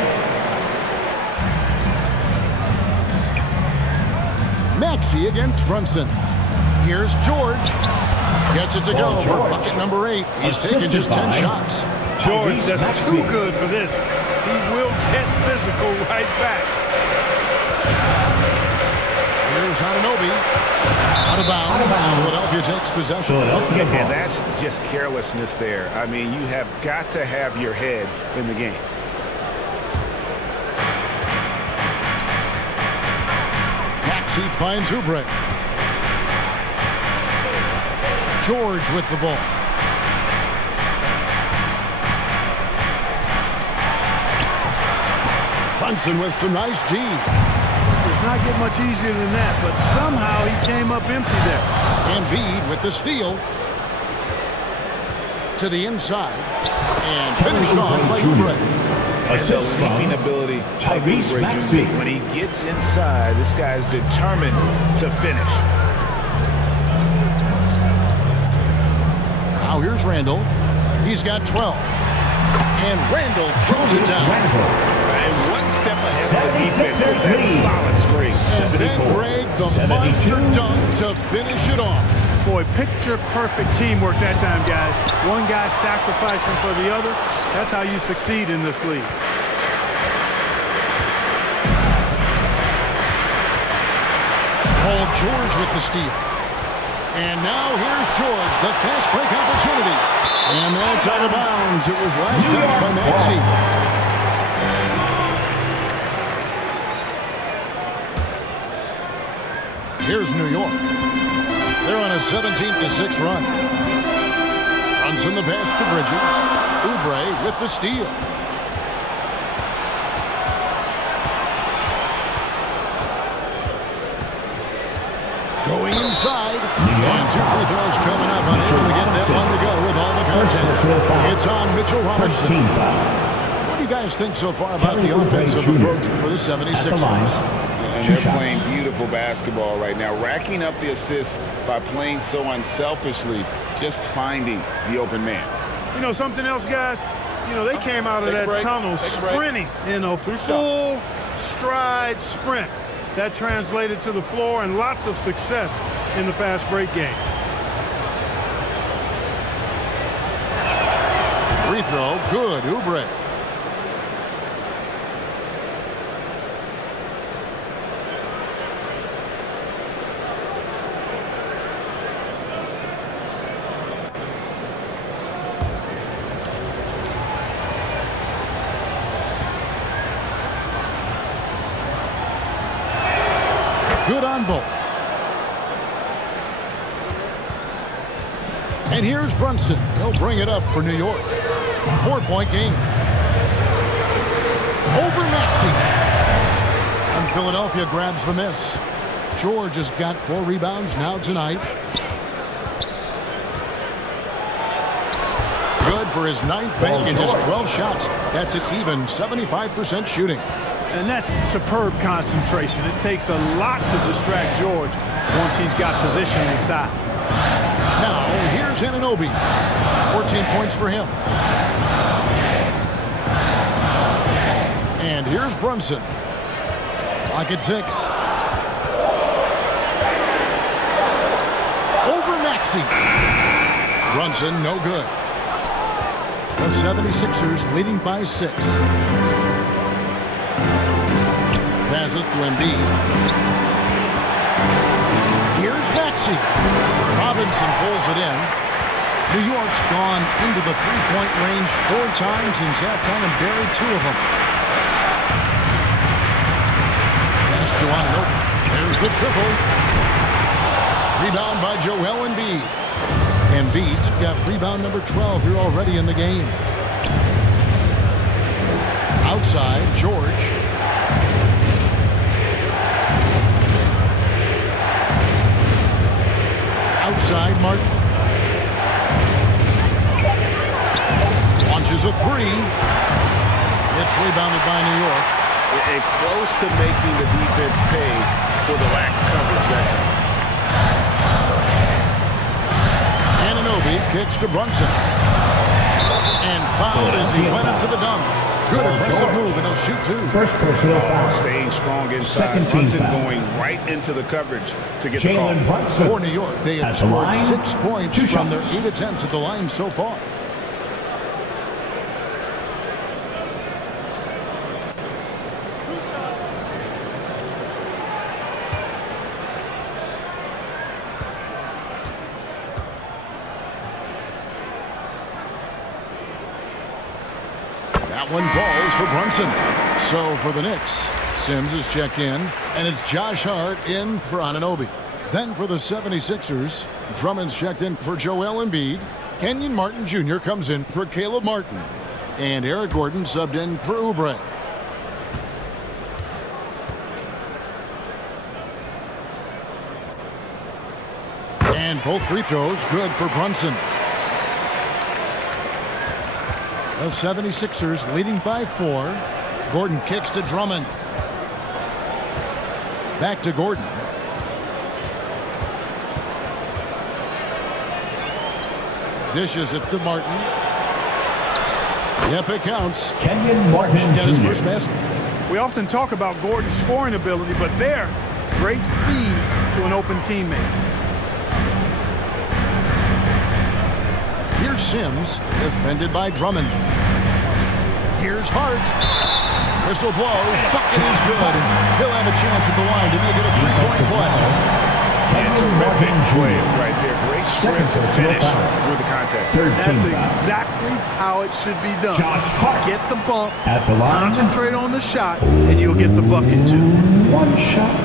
Maxey against Brunson. Here's George. Gets it to go for bucket number 8. He's taken just 10 shots. George, that's too good for this. He will get physical right back. Here's Anunoby. Out of bounds. Philadelphia takes possession. And that's just carelessness there. I mean, you have got to have your head in the game. Maxey finds Oubre. George with the ball. Brunson with some nice D. Does not get much easier than that, but somehow he came up empty there. Embiid with the steal. To the inside. And finished off by Oubre. And the leaping ability of Oubre Jr. When he gets inside, this guy's determined to finish. Now here's Randall. He's got 12. And Randall throws it down. And one step ahead of the defense with that solid screen. And then Greg, the monster dunk to finish it off. Boy, picture-perfect teamwork that time, guys. One guy sacrificing for the other. That's how you succeed in this league. Paul George with the steal. And now here's George, the fast break opportunity. And that's out of bounds. It was last touched by Maxey. Here's New York. They're on a 17-6 run. Brunson the pass to Bridges. Oubre with the steal. Going inside. And 2 free throws coming up. Unable to get that one to go with all the content. It's on Mitchell Robinson. What do you guys think so far about the offensive approach for the 76ers? And they're playing beautiful basketball right now, racking up the assists by playing so unselfishly, just finding the open man. You know, something else, guys? You know, they came out of that tunnel sprinting in a full stride sprint. That translated to the floor and lots of success in the fast break game. Free throw, good, Oubre. Good on both. And here's Brunson. He'll bring it up for New York. 4-point game. Over Maxey. And Philadelphia grabs the miss. George has got 4 rebounds now tonight. Good for his 9th make and just 12 shots. That's an even 75% shooting. And that's superb concentration. It takes a lot to distract George once he's got position inside. Now, here's Anunoby. 14 points for him. And here's Brunson. Clock at 6. Over Maxey. Brunson, no good. The 76ers leading by 6. Passes to Embiid. Here's Maxey. Robinson pulls it in. New York's gone into the 3-point range 4 times since halftime and buried 2 of them. Pass to Anunoby. There's the triple. Rebound by Joel Embiid. Embiid's got rebound number 12 here already in the game. Outside, George. Outside, Martin. Launches a 3. It's rebounded by New York. And close to making the defense pay for the lax coverage that time. Anunoby kicks to Brunson. And fouled as he went up to the dunk. Good aggressive move, and he'll shoot 2. First personal foul. Staying strong inside. Brunson going right into the coverage to get the call. For New York, they have scored 6 points from their 8 attempts at the line so far. That one falls for Brunson. So for the Knicks, Sims is checked in, and it's Josh Hart in for Anunoby. Then for the 76ers, Drummond's checked in for Joel Embiid. Kenyon Martin Jr. comes in for Caleb Martin. And Eric Gordon subbed in for Oubre. And both free throws good for Brunson. The 76ers leading by 4. Gordon kicks to Drummond. Back to Gordon. Dishes it to Martin. Yep, it counts. Kenyon Martin got his Jr. first basket. We often talk about Gordon's scoring ability, but there, great feed to an open teammate. Here's Sims, defended by Drummond. Here's Hart. Whistle blows, bucket is good, and he'll have a chance at the line to make it a three-point play. Terrific play right there. Great strength to finish through the contact. That's exactly how it should be done. Get the bump, at the line. concentrate on the shot, and you'll get the bucket too. One shot.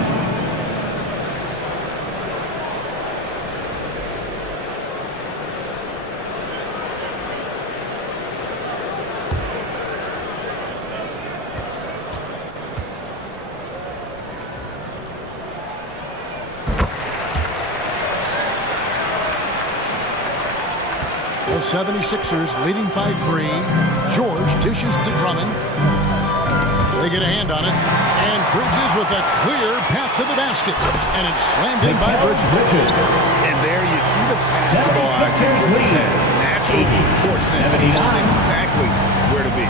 The 76ers leading by 3. George dishes to Drummond. They get a hand on it. And Bridges with a clear path to the basket. And it's slammed in by Bridges. And there you see the basketball IQ Bridges has. Natural court sense. He knows exactly where to be.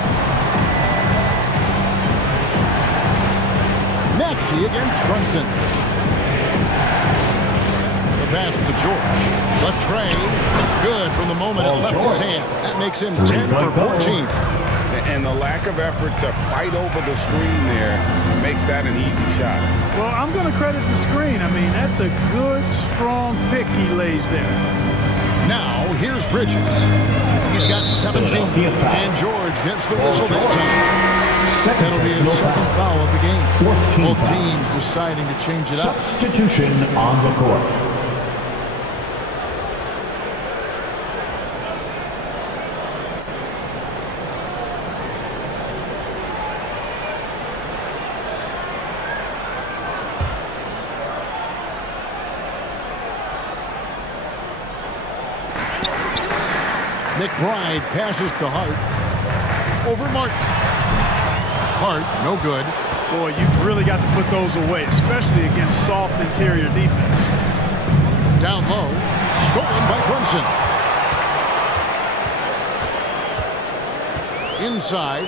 Maxey against Brunson. The pass to George. The tray. Good from the moment it left his hand. That makes him 10 for 14. And the lack of effort to fight over the screen there makes that an easy shot. Well, I'm going to credit the screen. I mean, that's a good, strong pick he lays there. Now, here's Bridges. He's got 17. And George gets the whistle that time. That'll be his second foul of the game. Both teams deciding to change it up. Substitution on the court. McBride passes to Hart. Over Martin. Hart, no good. Boy, you've really got to put those away, especially against soft interior defense. Down low. Stolen by Brunson. Inside.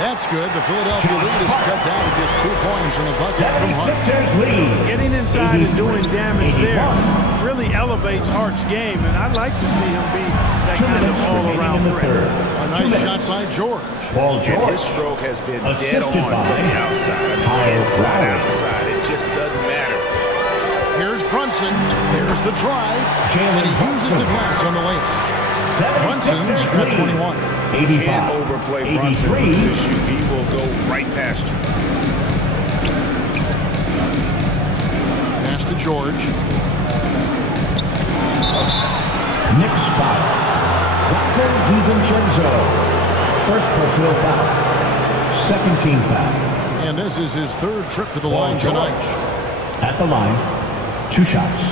That's good. The Philadelphia lead is cut down to just 2 points in the bucket from Hart. Getting inside and doing damage there really elevates Hart's game, and I'd like to see him be that kind of all-around threat. A nice shot by George. And his stroke has been dead on from the outside. Inside, outside, it just doesn't matter. Here's Brunson. There's the drive. And he uses the glass on the layup. Brunson's got 21. 85. Can't overplay Brunson to shoot. He will go right past you. Pass to George. Knicks foul. Dante DiVincenzo. First personal foul. Second team foul. And this is his third trip to the line tonight. At the line, 2 shots.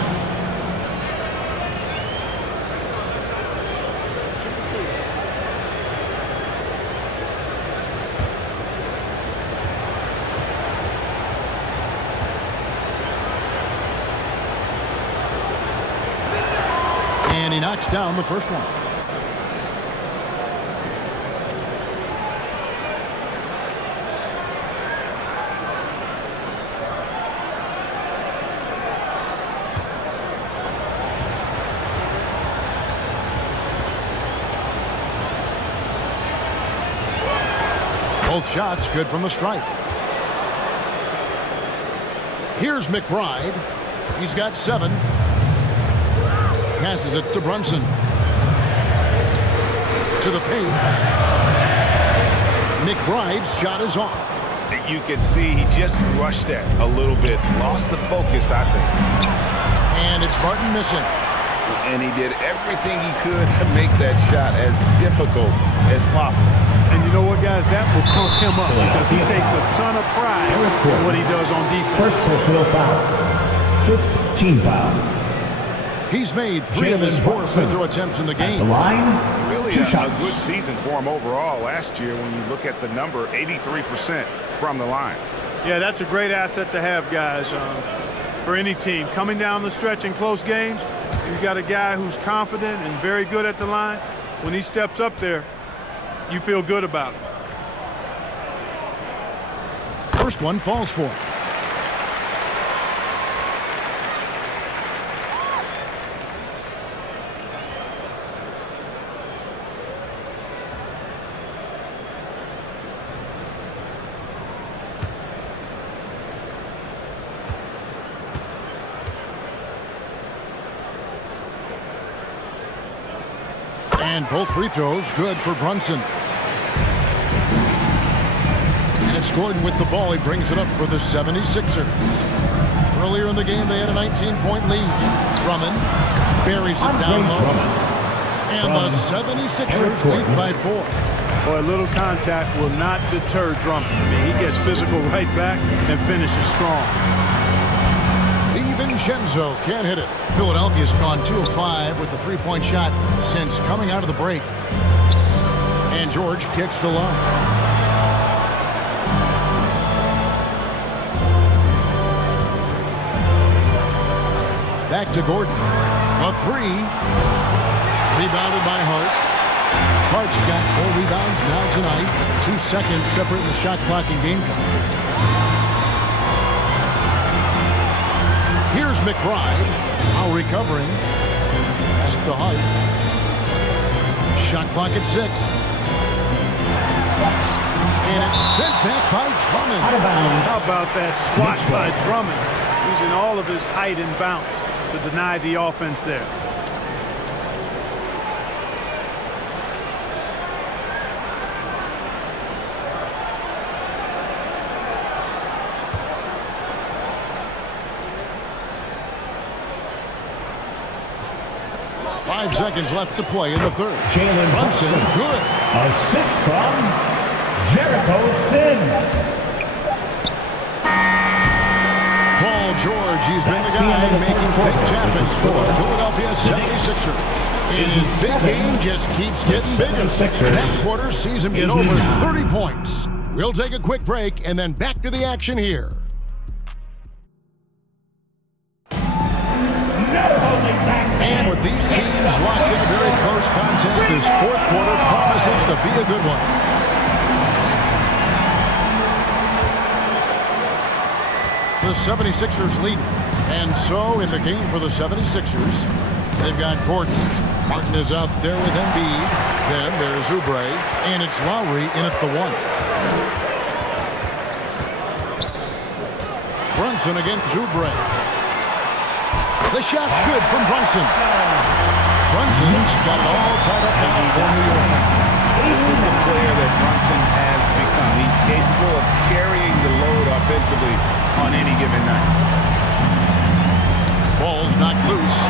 And he knocks down the first one. Both shots good from the stripe. Here's McBride. He's got 7. Passes it to Brunson. To the paint. McBride's shot is off. You can see he just rushed that a little bit. Lost the focus, I think. And it's Martin missing. And he did everything he could to make that shot as difficult as possible. And you know what, guys? That will pump him up because he takes a ton of pride in what he does on defense. First personal foul. Fifth team foul. He's made 3 of his 4 free throw attempts in the game. Really a good season for him overall last year when you look at the number, 83% from the line. Yeah, that's a great asset to have, guys, for any team. Coming down the stretch in close games, you've got a guy who's confident and very good at the line. When he steps up there, you feel good about it. First one falls for him. And both free throws good for Brunson. And it's Gordon with the ball. He brings it up for the 76ers. Earlier in the game, they had a 19-point lead. Drummond buries it down low. And the 76ers lead by 4. Boy, a little contact will not deter Drummond. I mean, he gets physical right back and finishes strong. DiVincenzo can't hit it. Philadelphia's gone 2 of 5 with the 3-point shot since coming out of the break. And George kicks to low. Back to Gordon. A 3. Rebounded by Hart. Hart's got 4 rebounds now tonight. 2 seconds separating the shot clock and game clock. Here's McBride, now recovering. Pass to Hart. Shot clock at 6. And it's sent back by Drummond. How about that swat by Drummond, using all of his height and bounce to deny the offense there. Five seconds left to play in the third. Brunson, good. Assist from Jericho Sims. Paul George, he's been the guy making things happen for the Philadelphia 76ers. His big game just keeps getting bigger. That quarter sees him get over 30 points. We'll take a quick break and then back to the action here. And with these teams locked in a very close contest, this fourth quarter promises to be a good one. The 76ers lead. And so in the game for the 76ers, they've got Gordon. Martin is out there with Embiid. Then there's Oubre. And it's Lowry in at the 1. Brunson against Oubre. The shot's good from Brunson. Brunson's got it all tied up now for New York. This is the player that Brunson has become. He's capable of carrying the load offensively on any given night. Ball's knocked loose.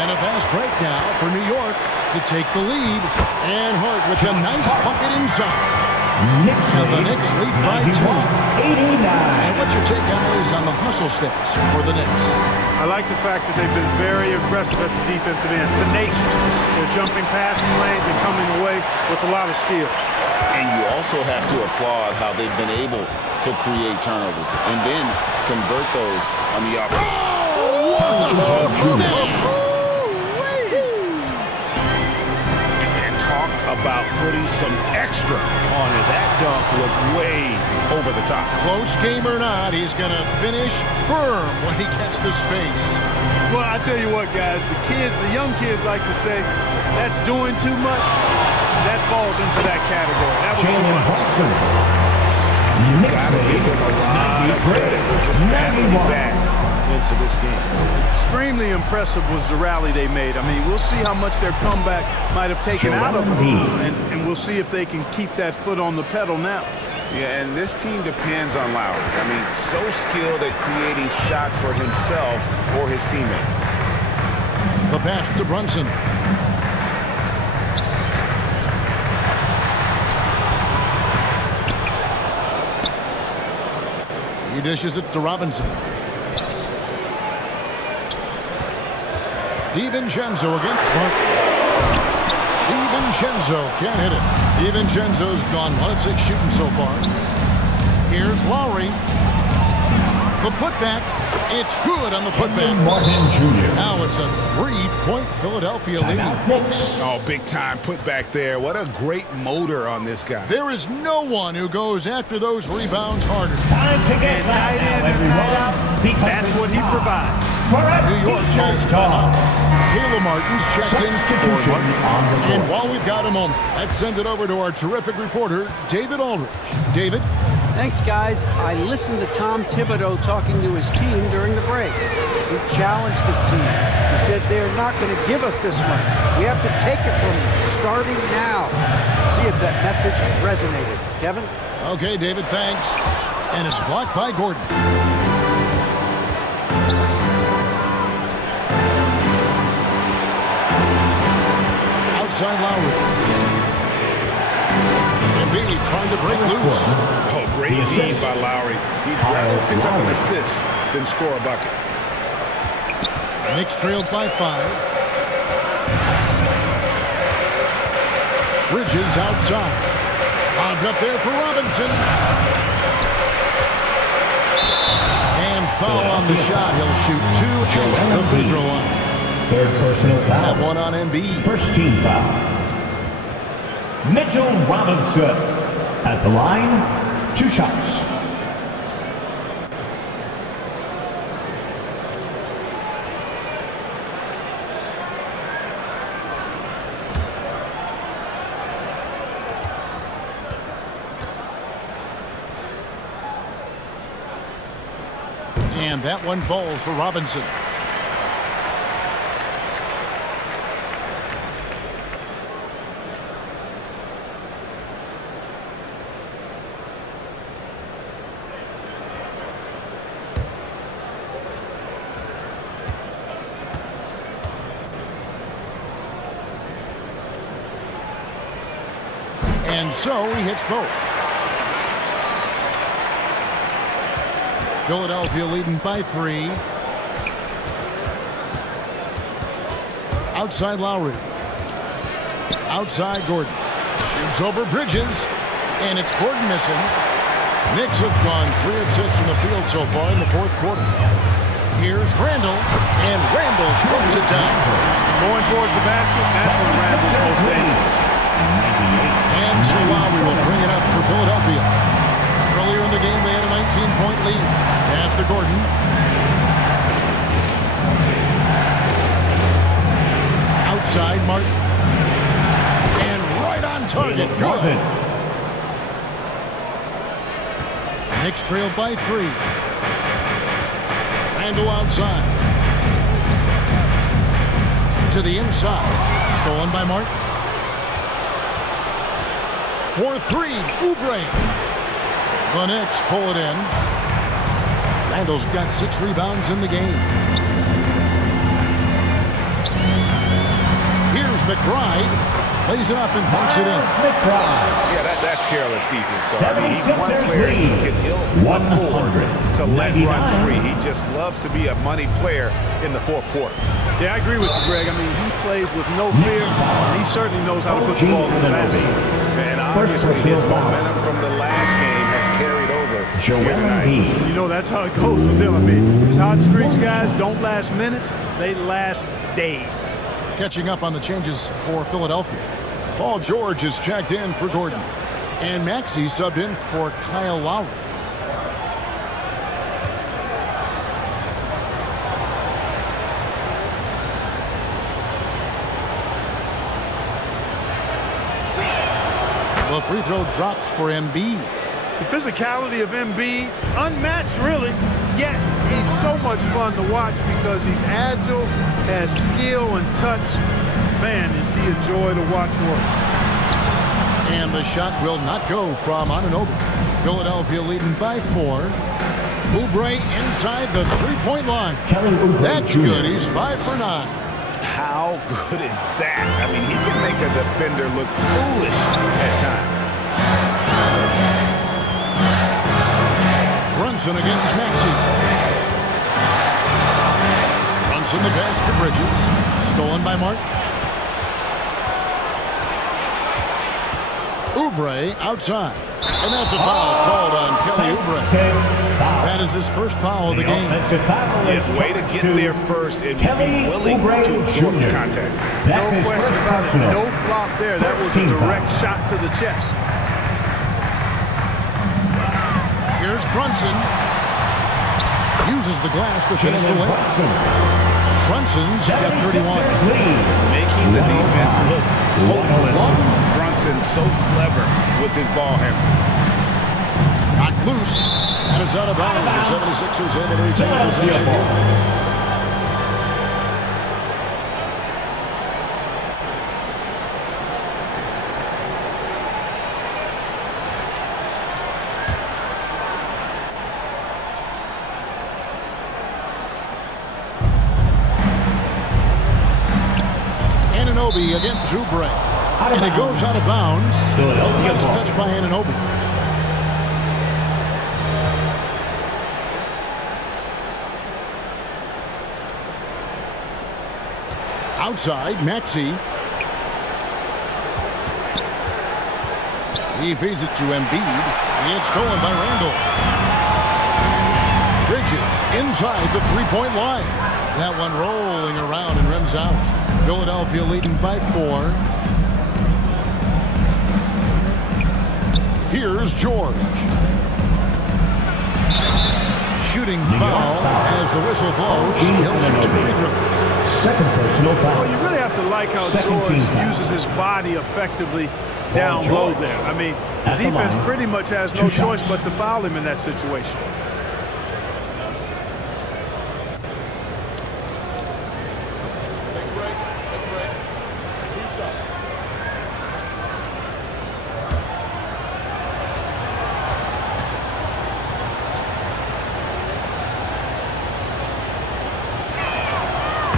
And a fast break now for New York to take the lead. And Hart with a nice bucket inside. And the Knicks lead by 2. 89. And what's your take, guys, on the hustle stats for the Knicks? I like the fact that they've been very aggressive at the defensive end. Tenacious. They're jumping passing lanes and coming away with a lot of steals. And you also have to applaud how they've been able to create turnovers and then convert those on the opposite. About putting some extra on it. That dunk was way over the top. Close game or not, he's going to finish firm when he gets the space. Well, I tell you what, guys, the young kids like to say, that's doing too much. That falls into that category. That was too much. You've got to give him a lot of credit for just battling back into this game. Extremely impressive was the rally they made. I mean, we'll see how much their comeback might have taken out of them, and we'll see if they can keep that foot on the pedal now. Yeah, and this team depends on Lowry. I mean, so skilled at creating shots for himself or his teammate. The pass to Brunson. He dishes it to Robinson. DiVincenzo against Clark. DiVincenzo can't hit it. DiVincenzo's gone 1 of 6 shooting so far. Here's Lowry. The putback. It's good on the putback. Now it's a 3-point Philadelphia lead. Oh, big time putback there. What a great motor on this guy. There is no one who goes after those rebounds harder. Time to get night in and night out. That's what he provides. New York has timeout. Kayla Martin's checked in for Martin. And while we've got a moment, let's send it over to our terrific reporter, David Aldridge. David? Thanks, guys. I listened to Tom Thibodeau talking to his team during the break. He challenged his team. He said they're not going to give us this one. We have to take it from them, starting now. See if that message resonated. Kevin? Okay, David, thanks. And it's blocked by Gordon. Outside Lowry. Embiid trying to break loose. Oh, great feed by Lowry. He'd rather pick up an assist than score a bucket. Knicks trailed by 5. Bridges outside. Bombed up there for Robinson. And foul on the shot. He'll shoot 2 at the free throw line. Third personal foul. That one on Embiid. First team foul. Mitchell Robinson at the line. 2 shots. And that one falls for Robinson. And so he hits both. Philadelphia leading by 3. Outside Lowry. Outside Gordon. Shoots over Bridges. And it's Gordon missing. Knicks have gone 3 of 6 from the field so far in the 4th quarter. Here's Randall. And Randall throws it down. Going towards the basket, that's when Randall's most dangerous. And so Lowry will bring it up for Philadelphia. Earlier in the game, they had a 19-point lead. Pass to Gordon. Outside, Martin. And right on target. Good. Knicks trailed by 3. Randall outside. To the inside. Stolen by Martin. For 3, Oubre. The Knicks pull it in. Randall's got 6 rebounds in the game. Here's McBride. Plays it up and bunks it in. Yeah, that's careless defense. So, I mean, he's one player who can ill afford to let run free. He just loves to be a money player in the 4th quarter. Yeah, I agree with you, Greg. I mean, he plays with no fear. He certainly knows how to put the ball in the basket. And obviously, his momentum from the last game has carried over here tonight. You know, that's how it goes with him. I mean, his hot streaks, guys, don't last minutes. They last days. Catching up on the changes for Philadelphia. Paul George is checked in for Gordon. And Maxey subbed in for Kyle Lowry. The free throw drops for Embiid. The physicality of Embiid, unmatched really, yet he's so much fun to watch because he's agile, has skill and touch. Man, is he a joy to watch work. And the shot will not go from Anunoby. Philadelphia leading by 4. Oubre inside the 3-point line. That's good. He's 5 for 9. How good is that? I mean, he can make a defender look foolish at times. Brunson against Maxey. Brunson the pass to Bridges. stolen by Martin. Oubre outside. And that's a foul called on Kelly Oubre. That is his first foul of the game. Yeah, way to get there first and be willing to absorb the contact. No question about it. No flop there. That was a direct shot to the chest. Here's Brunson. Uses the glass to finish the layup. Brunson's got 31. Making the defense look hopeless. Brunson so clever with his ball handling. Knocked loose, and it's out of bounds. The 76ers able to retain possession here. Anunoby against Oubre. And it goes out of bounds. It's touched by Anunoby. Outside, Maxey. He feeds it to Embiid. It's stolen by Randall. Bridges inside the three-point line. That one rolling around and rims out. Philadelphia leading by 4. Here's George. Shooting foul as the whistle blows. He'll shoot 2 free throws. Second personal foul. Well, you really have to like how George uses his body effectively down low there. I mean, the defense pretty much has no choice but to foul him in that situation.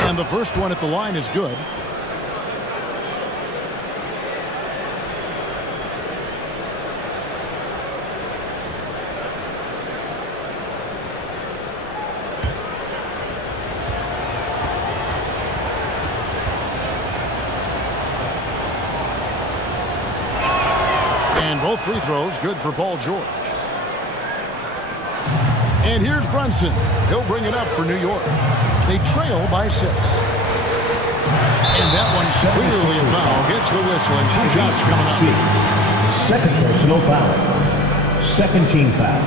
And the first one at the line is good. And both free throws good for Paul George. And here's Brunson. He'll bring it up for New York. They trail by 6. And that one clearly a foul. Gets the whistle and 2 shots coming up. Second personal foul. Second team foul.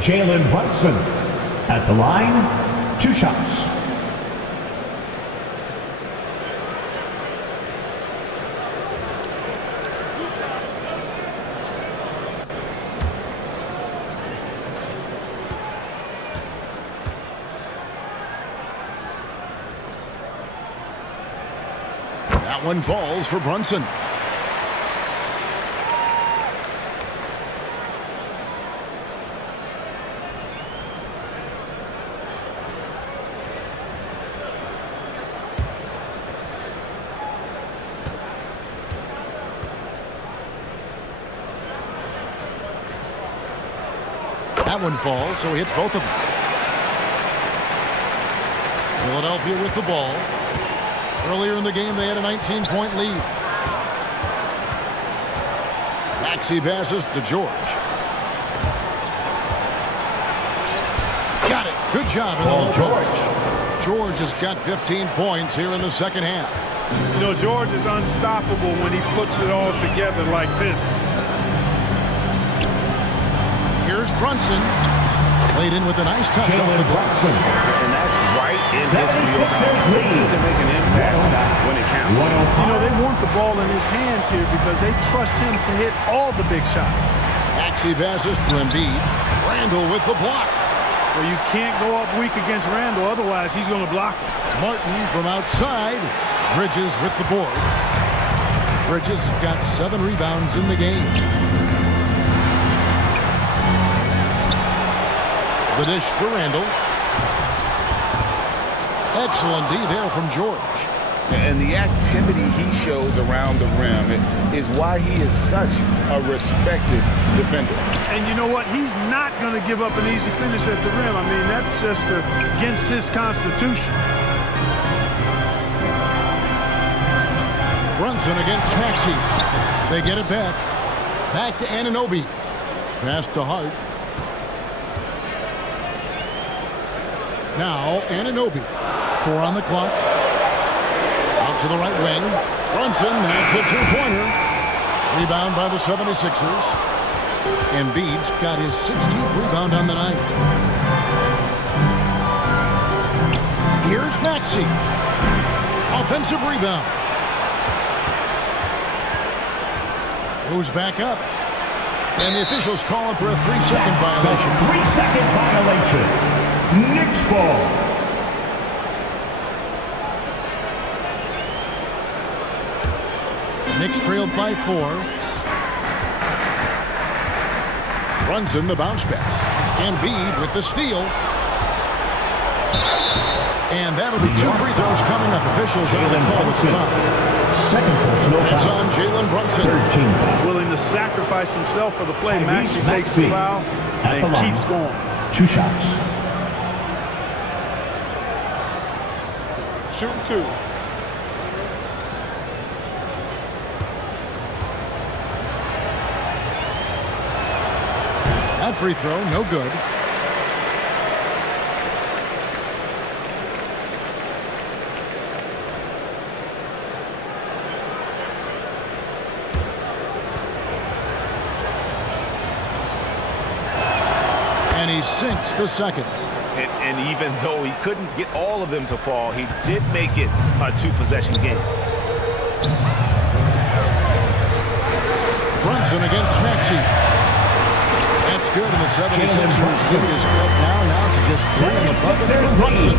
Jalen Brunson at the line. 2 shots. That one falls for Brunson. That one falls, so he hits both of them. Philadelphia with the ball. Earlier in the game, they had a 19-point lead. Maxey passes to George. Got it. Good job in the low post. George has got 15 points here in the second half. You know, George is unstoppable when he puts it all together like this. Here's Brunson. Played in with a nice touch off the glass. And that's right in his wheelhouse. To make an impact when it counts. You know, they want the ball in his hands here because they trust him to hit all the big shots. Maxey passes to Embiid. Randall with the block. Well, you can't go up weak against Randall, otherwise he's going to block it. Martin from outside. Bridges with the board. Bridges got 7 rebounds in the game. The dish to Randall. Excellent D there from George. And the activity he shows around the rim is why he is such a respected defender. And you know what? He's not going to give up an easy finish at the rim. I mean, that's just against his constitution. Brunson against Maxey. They get it back. Back to Anunoby. Pass to Hart. Now Anunoby. 4 on the clock. Out to the right wing. Brunson has a two-pointer. Rebound by the 76ers. Embiid's got his 16th rebound on the night. Here's Maxey. Offensive rebound. Goes back up. And the officials calling for a 3-second violation. 3-second violation. Knicks ball. Knicks trailed by 4. Brunson the bounce pass. Embiid with the steal. And that'll be 2 free throws coming up. Officials on the call with the foul. Second personal foul. It's on Jalen Brunson. 13 foul. Willing to sacrifice himself for the play. Maxey takes the foul and keeps going. 2 shots. Shooting 2. That free throw, no good. And he sinks the second. And even though he couldn't get all of them to fall, he did make it a 2-possession game. Brunson against Maxey. That's good, and the 76ers lead is up now to just 3 in the bucket for Brunson.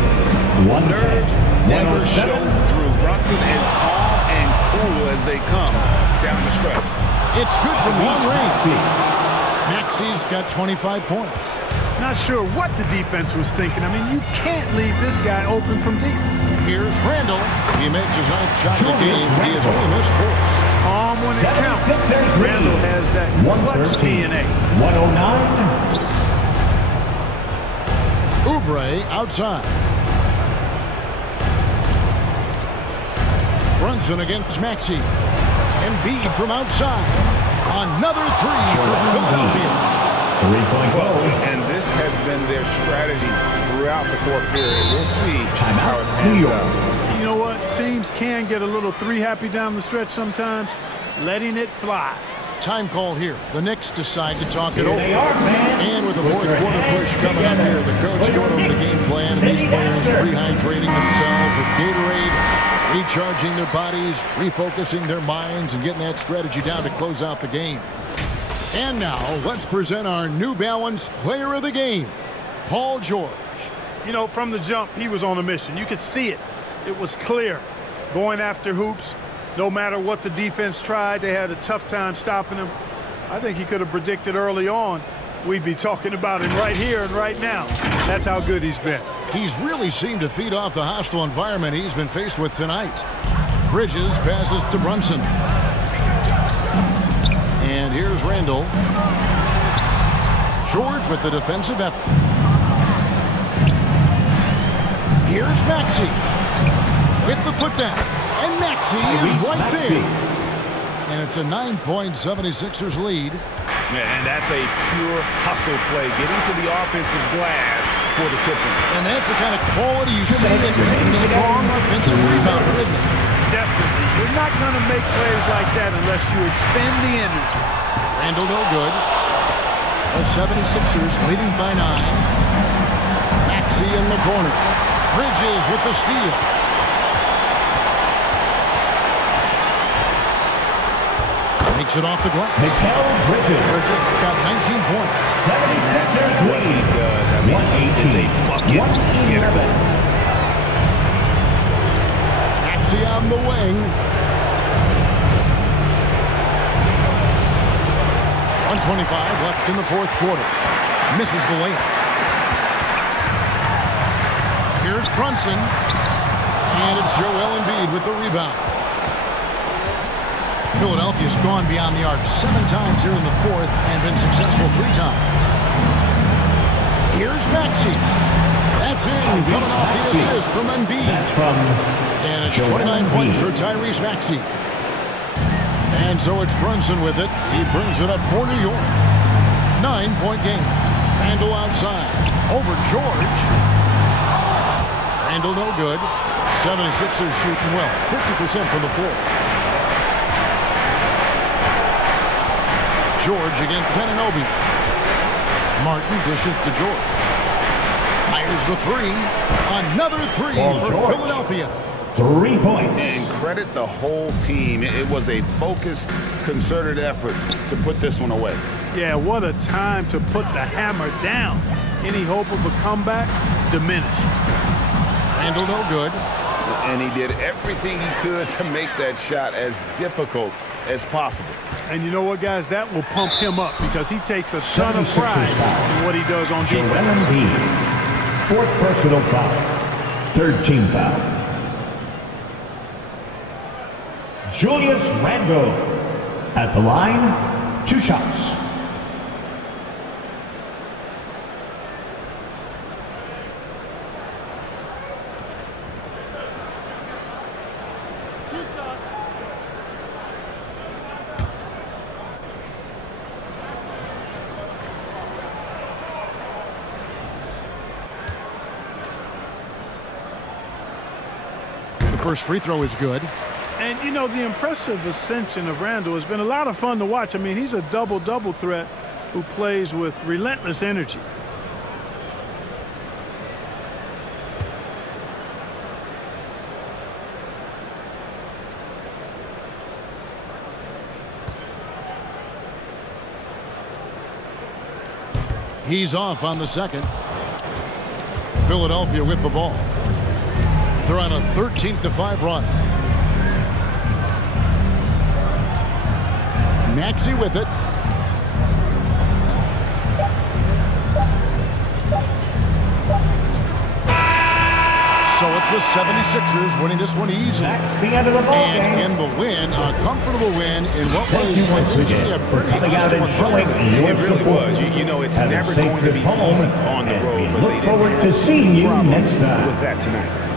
Nerves never show through. Brunson is calm and cool as they come down the stretch. It's good from long range. Maxey's got 25 points. Not sure what the defense was thinking. I mean, you can't leave this guy open from deep. Here's Randall. He makes his 9th shot of the game. He has only missed 4. Calm when it counts. Randall has that clutch DNA. 109. Oubre outside. Brunson against Maxey. Embiid from outside. Another 3 for Philadelphia. 3-point goal. And this has been their strategy throughout the 4th period. We'll see how it New pans York. out. You know what? Teams can get a little 3-happy down the stretch sometimes. Letting it fly. Time call here. The Knicks decide to talk it over. They are, and with the 4th quarter push coming up here, the coach going over the game plan, and these players rehydrating themselves with Gatorade, recharging their bodies, refocusing their minds, and getting that strategy down to close out the game. And now, let's present our New Balance Player of the Game, Paul George. You know, from the jump, he was on a mission. You could see it. It was clear. Going after hoops, no matter what the defense tried, they had a tough time stopping him. I think he could have predicted early on we'd be talking about him right here and right now. That's how good he's been. He's really seemed to feed off the hostile environment he's been faced with tonight. Bridges passes to Brunson. And here's Randall. George with the defensive effort. Here's Maxey with the putdown. And Maxey is right there. And it's a 9-point 76ers lead. And that's a pure hustle play. Getting to the offensive glass for the tip-in. And that's the kind of quality you see in a strong offensive rebounder, isn't it? Definitely. You're not going to make plays like that unless you expend the energy. Randall no good. The 76ers leading by 9. Maxey in the corner. Bridges with the steal. Makes it off the glass. Bridges got 19 points. 76ers What he does, I mean, he is a bucket getter. Maxey on the wing. 1:25 left in the 4th quarter. Misses the layup. Here's Brunson. And it's Joel Embiid with the rebound. Philadelphia's gone beyond the arc 7 times here in the 4th and been successful 3 times. Here's Maxey. That's in. Coming off the assist from Embiid. That's from and it's 29 points for Tyrese Maxey. And so it's Brunson with it. He brings it up for New York. 9-point game. Randall outside. Over George. Randall no good. 76ers shooting well. 50% from the floor. George against Ananobi. Martin dishes to George. Fires the three. Another three for George. Philadelphia. 3 points. And credit the whole team. It was a focused, concerted effort to put this one away. Yeah, what a time to put the hammer down. Any hope of a comeback diminished. Randall no good. And he did everything he could to make that shot as difficult as possible. And you know what, guys? That will pump him up because he takes a ton of pride in what he does on defense. Joel Embiid. 4th personal foul. 3rd team foul. Julius Randle at the line, 2 shots. The first free throw is good. And, you know, the impressive ascension of Randall has been a lot of fun to watch. I mean, he's a double-double threat who plays with relentless energy. He's off on the second. Philadelphia with the ball. They're on a 13-5 run. Maxey with it. So it's the 76ers winning this one easily. That's the end of the ball And game. in the win, a comfortable win in what Thank was you once originally again a for pretty coming out and showing your It really support. was. You know, it's Have a never safe going to be trip home, easy on the and road, we but look they forward didn't to have seeing any you problem next time. with that tonight.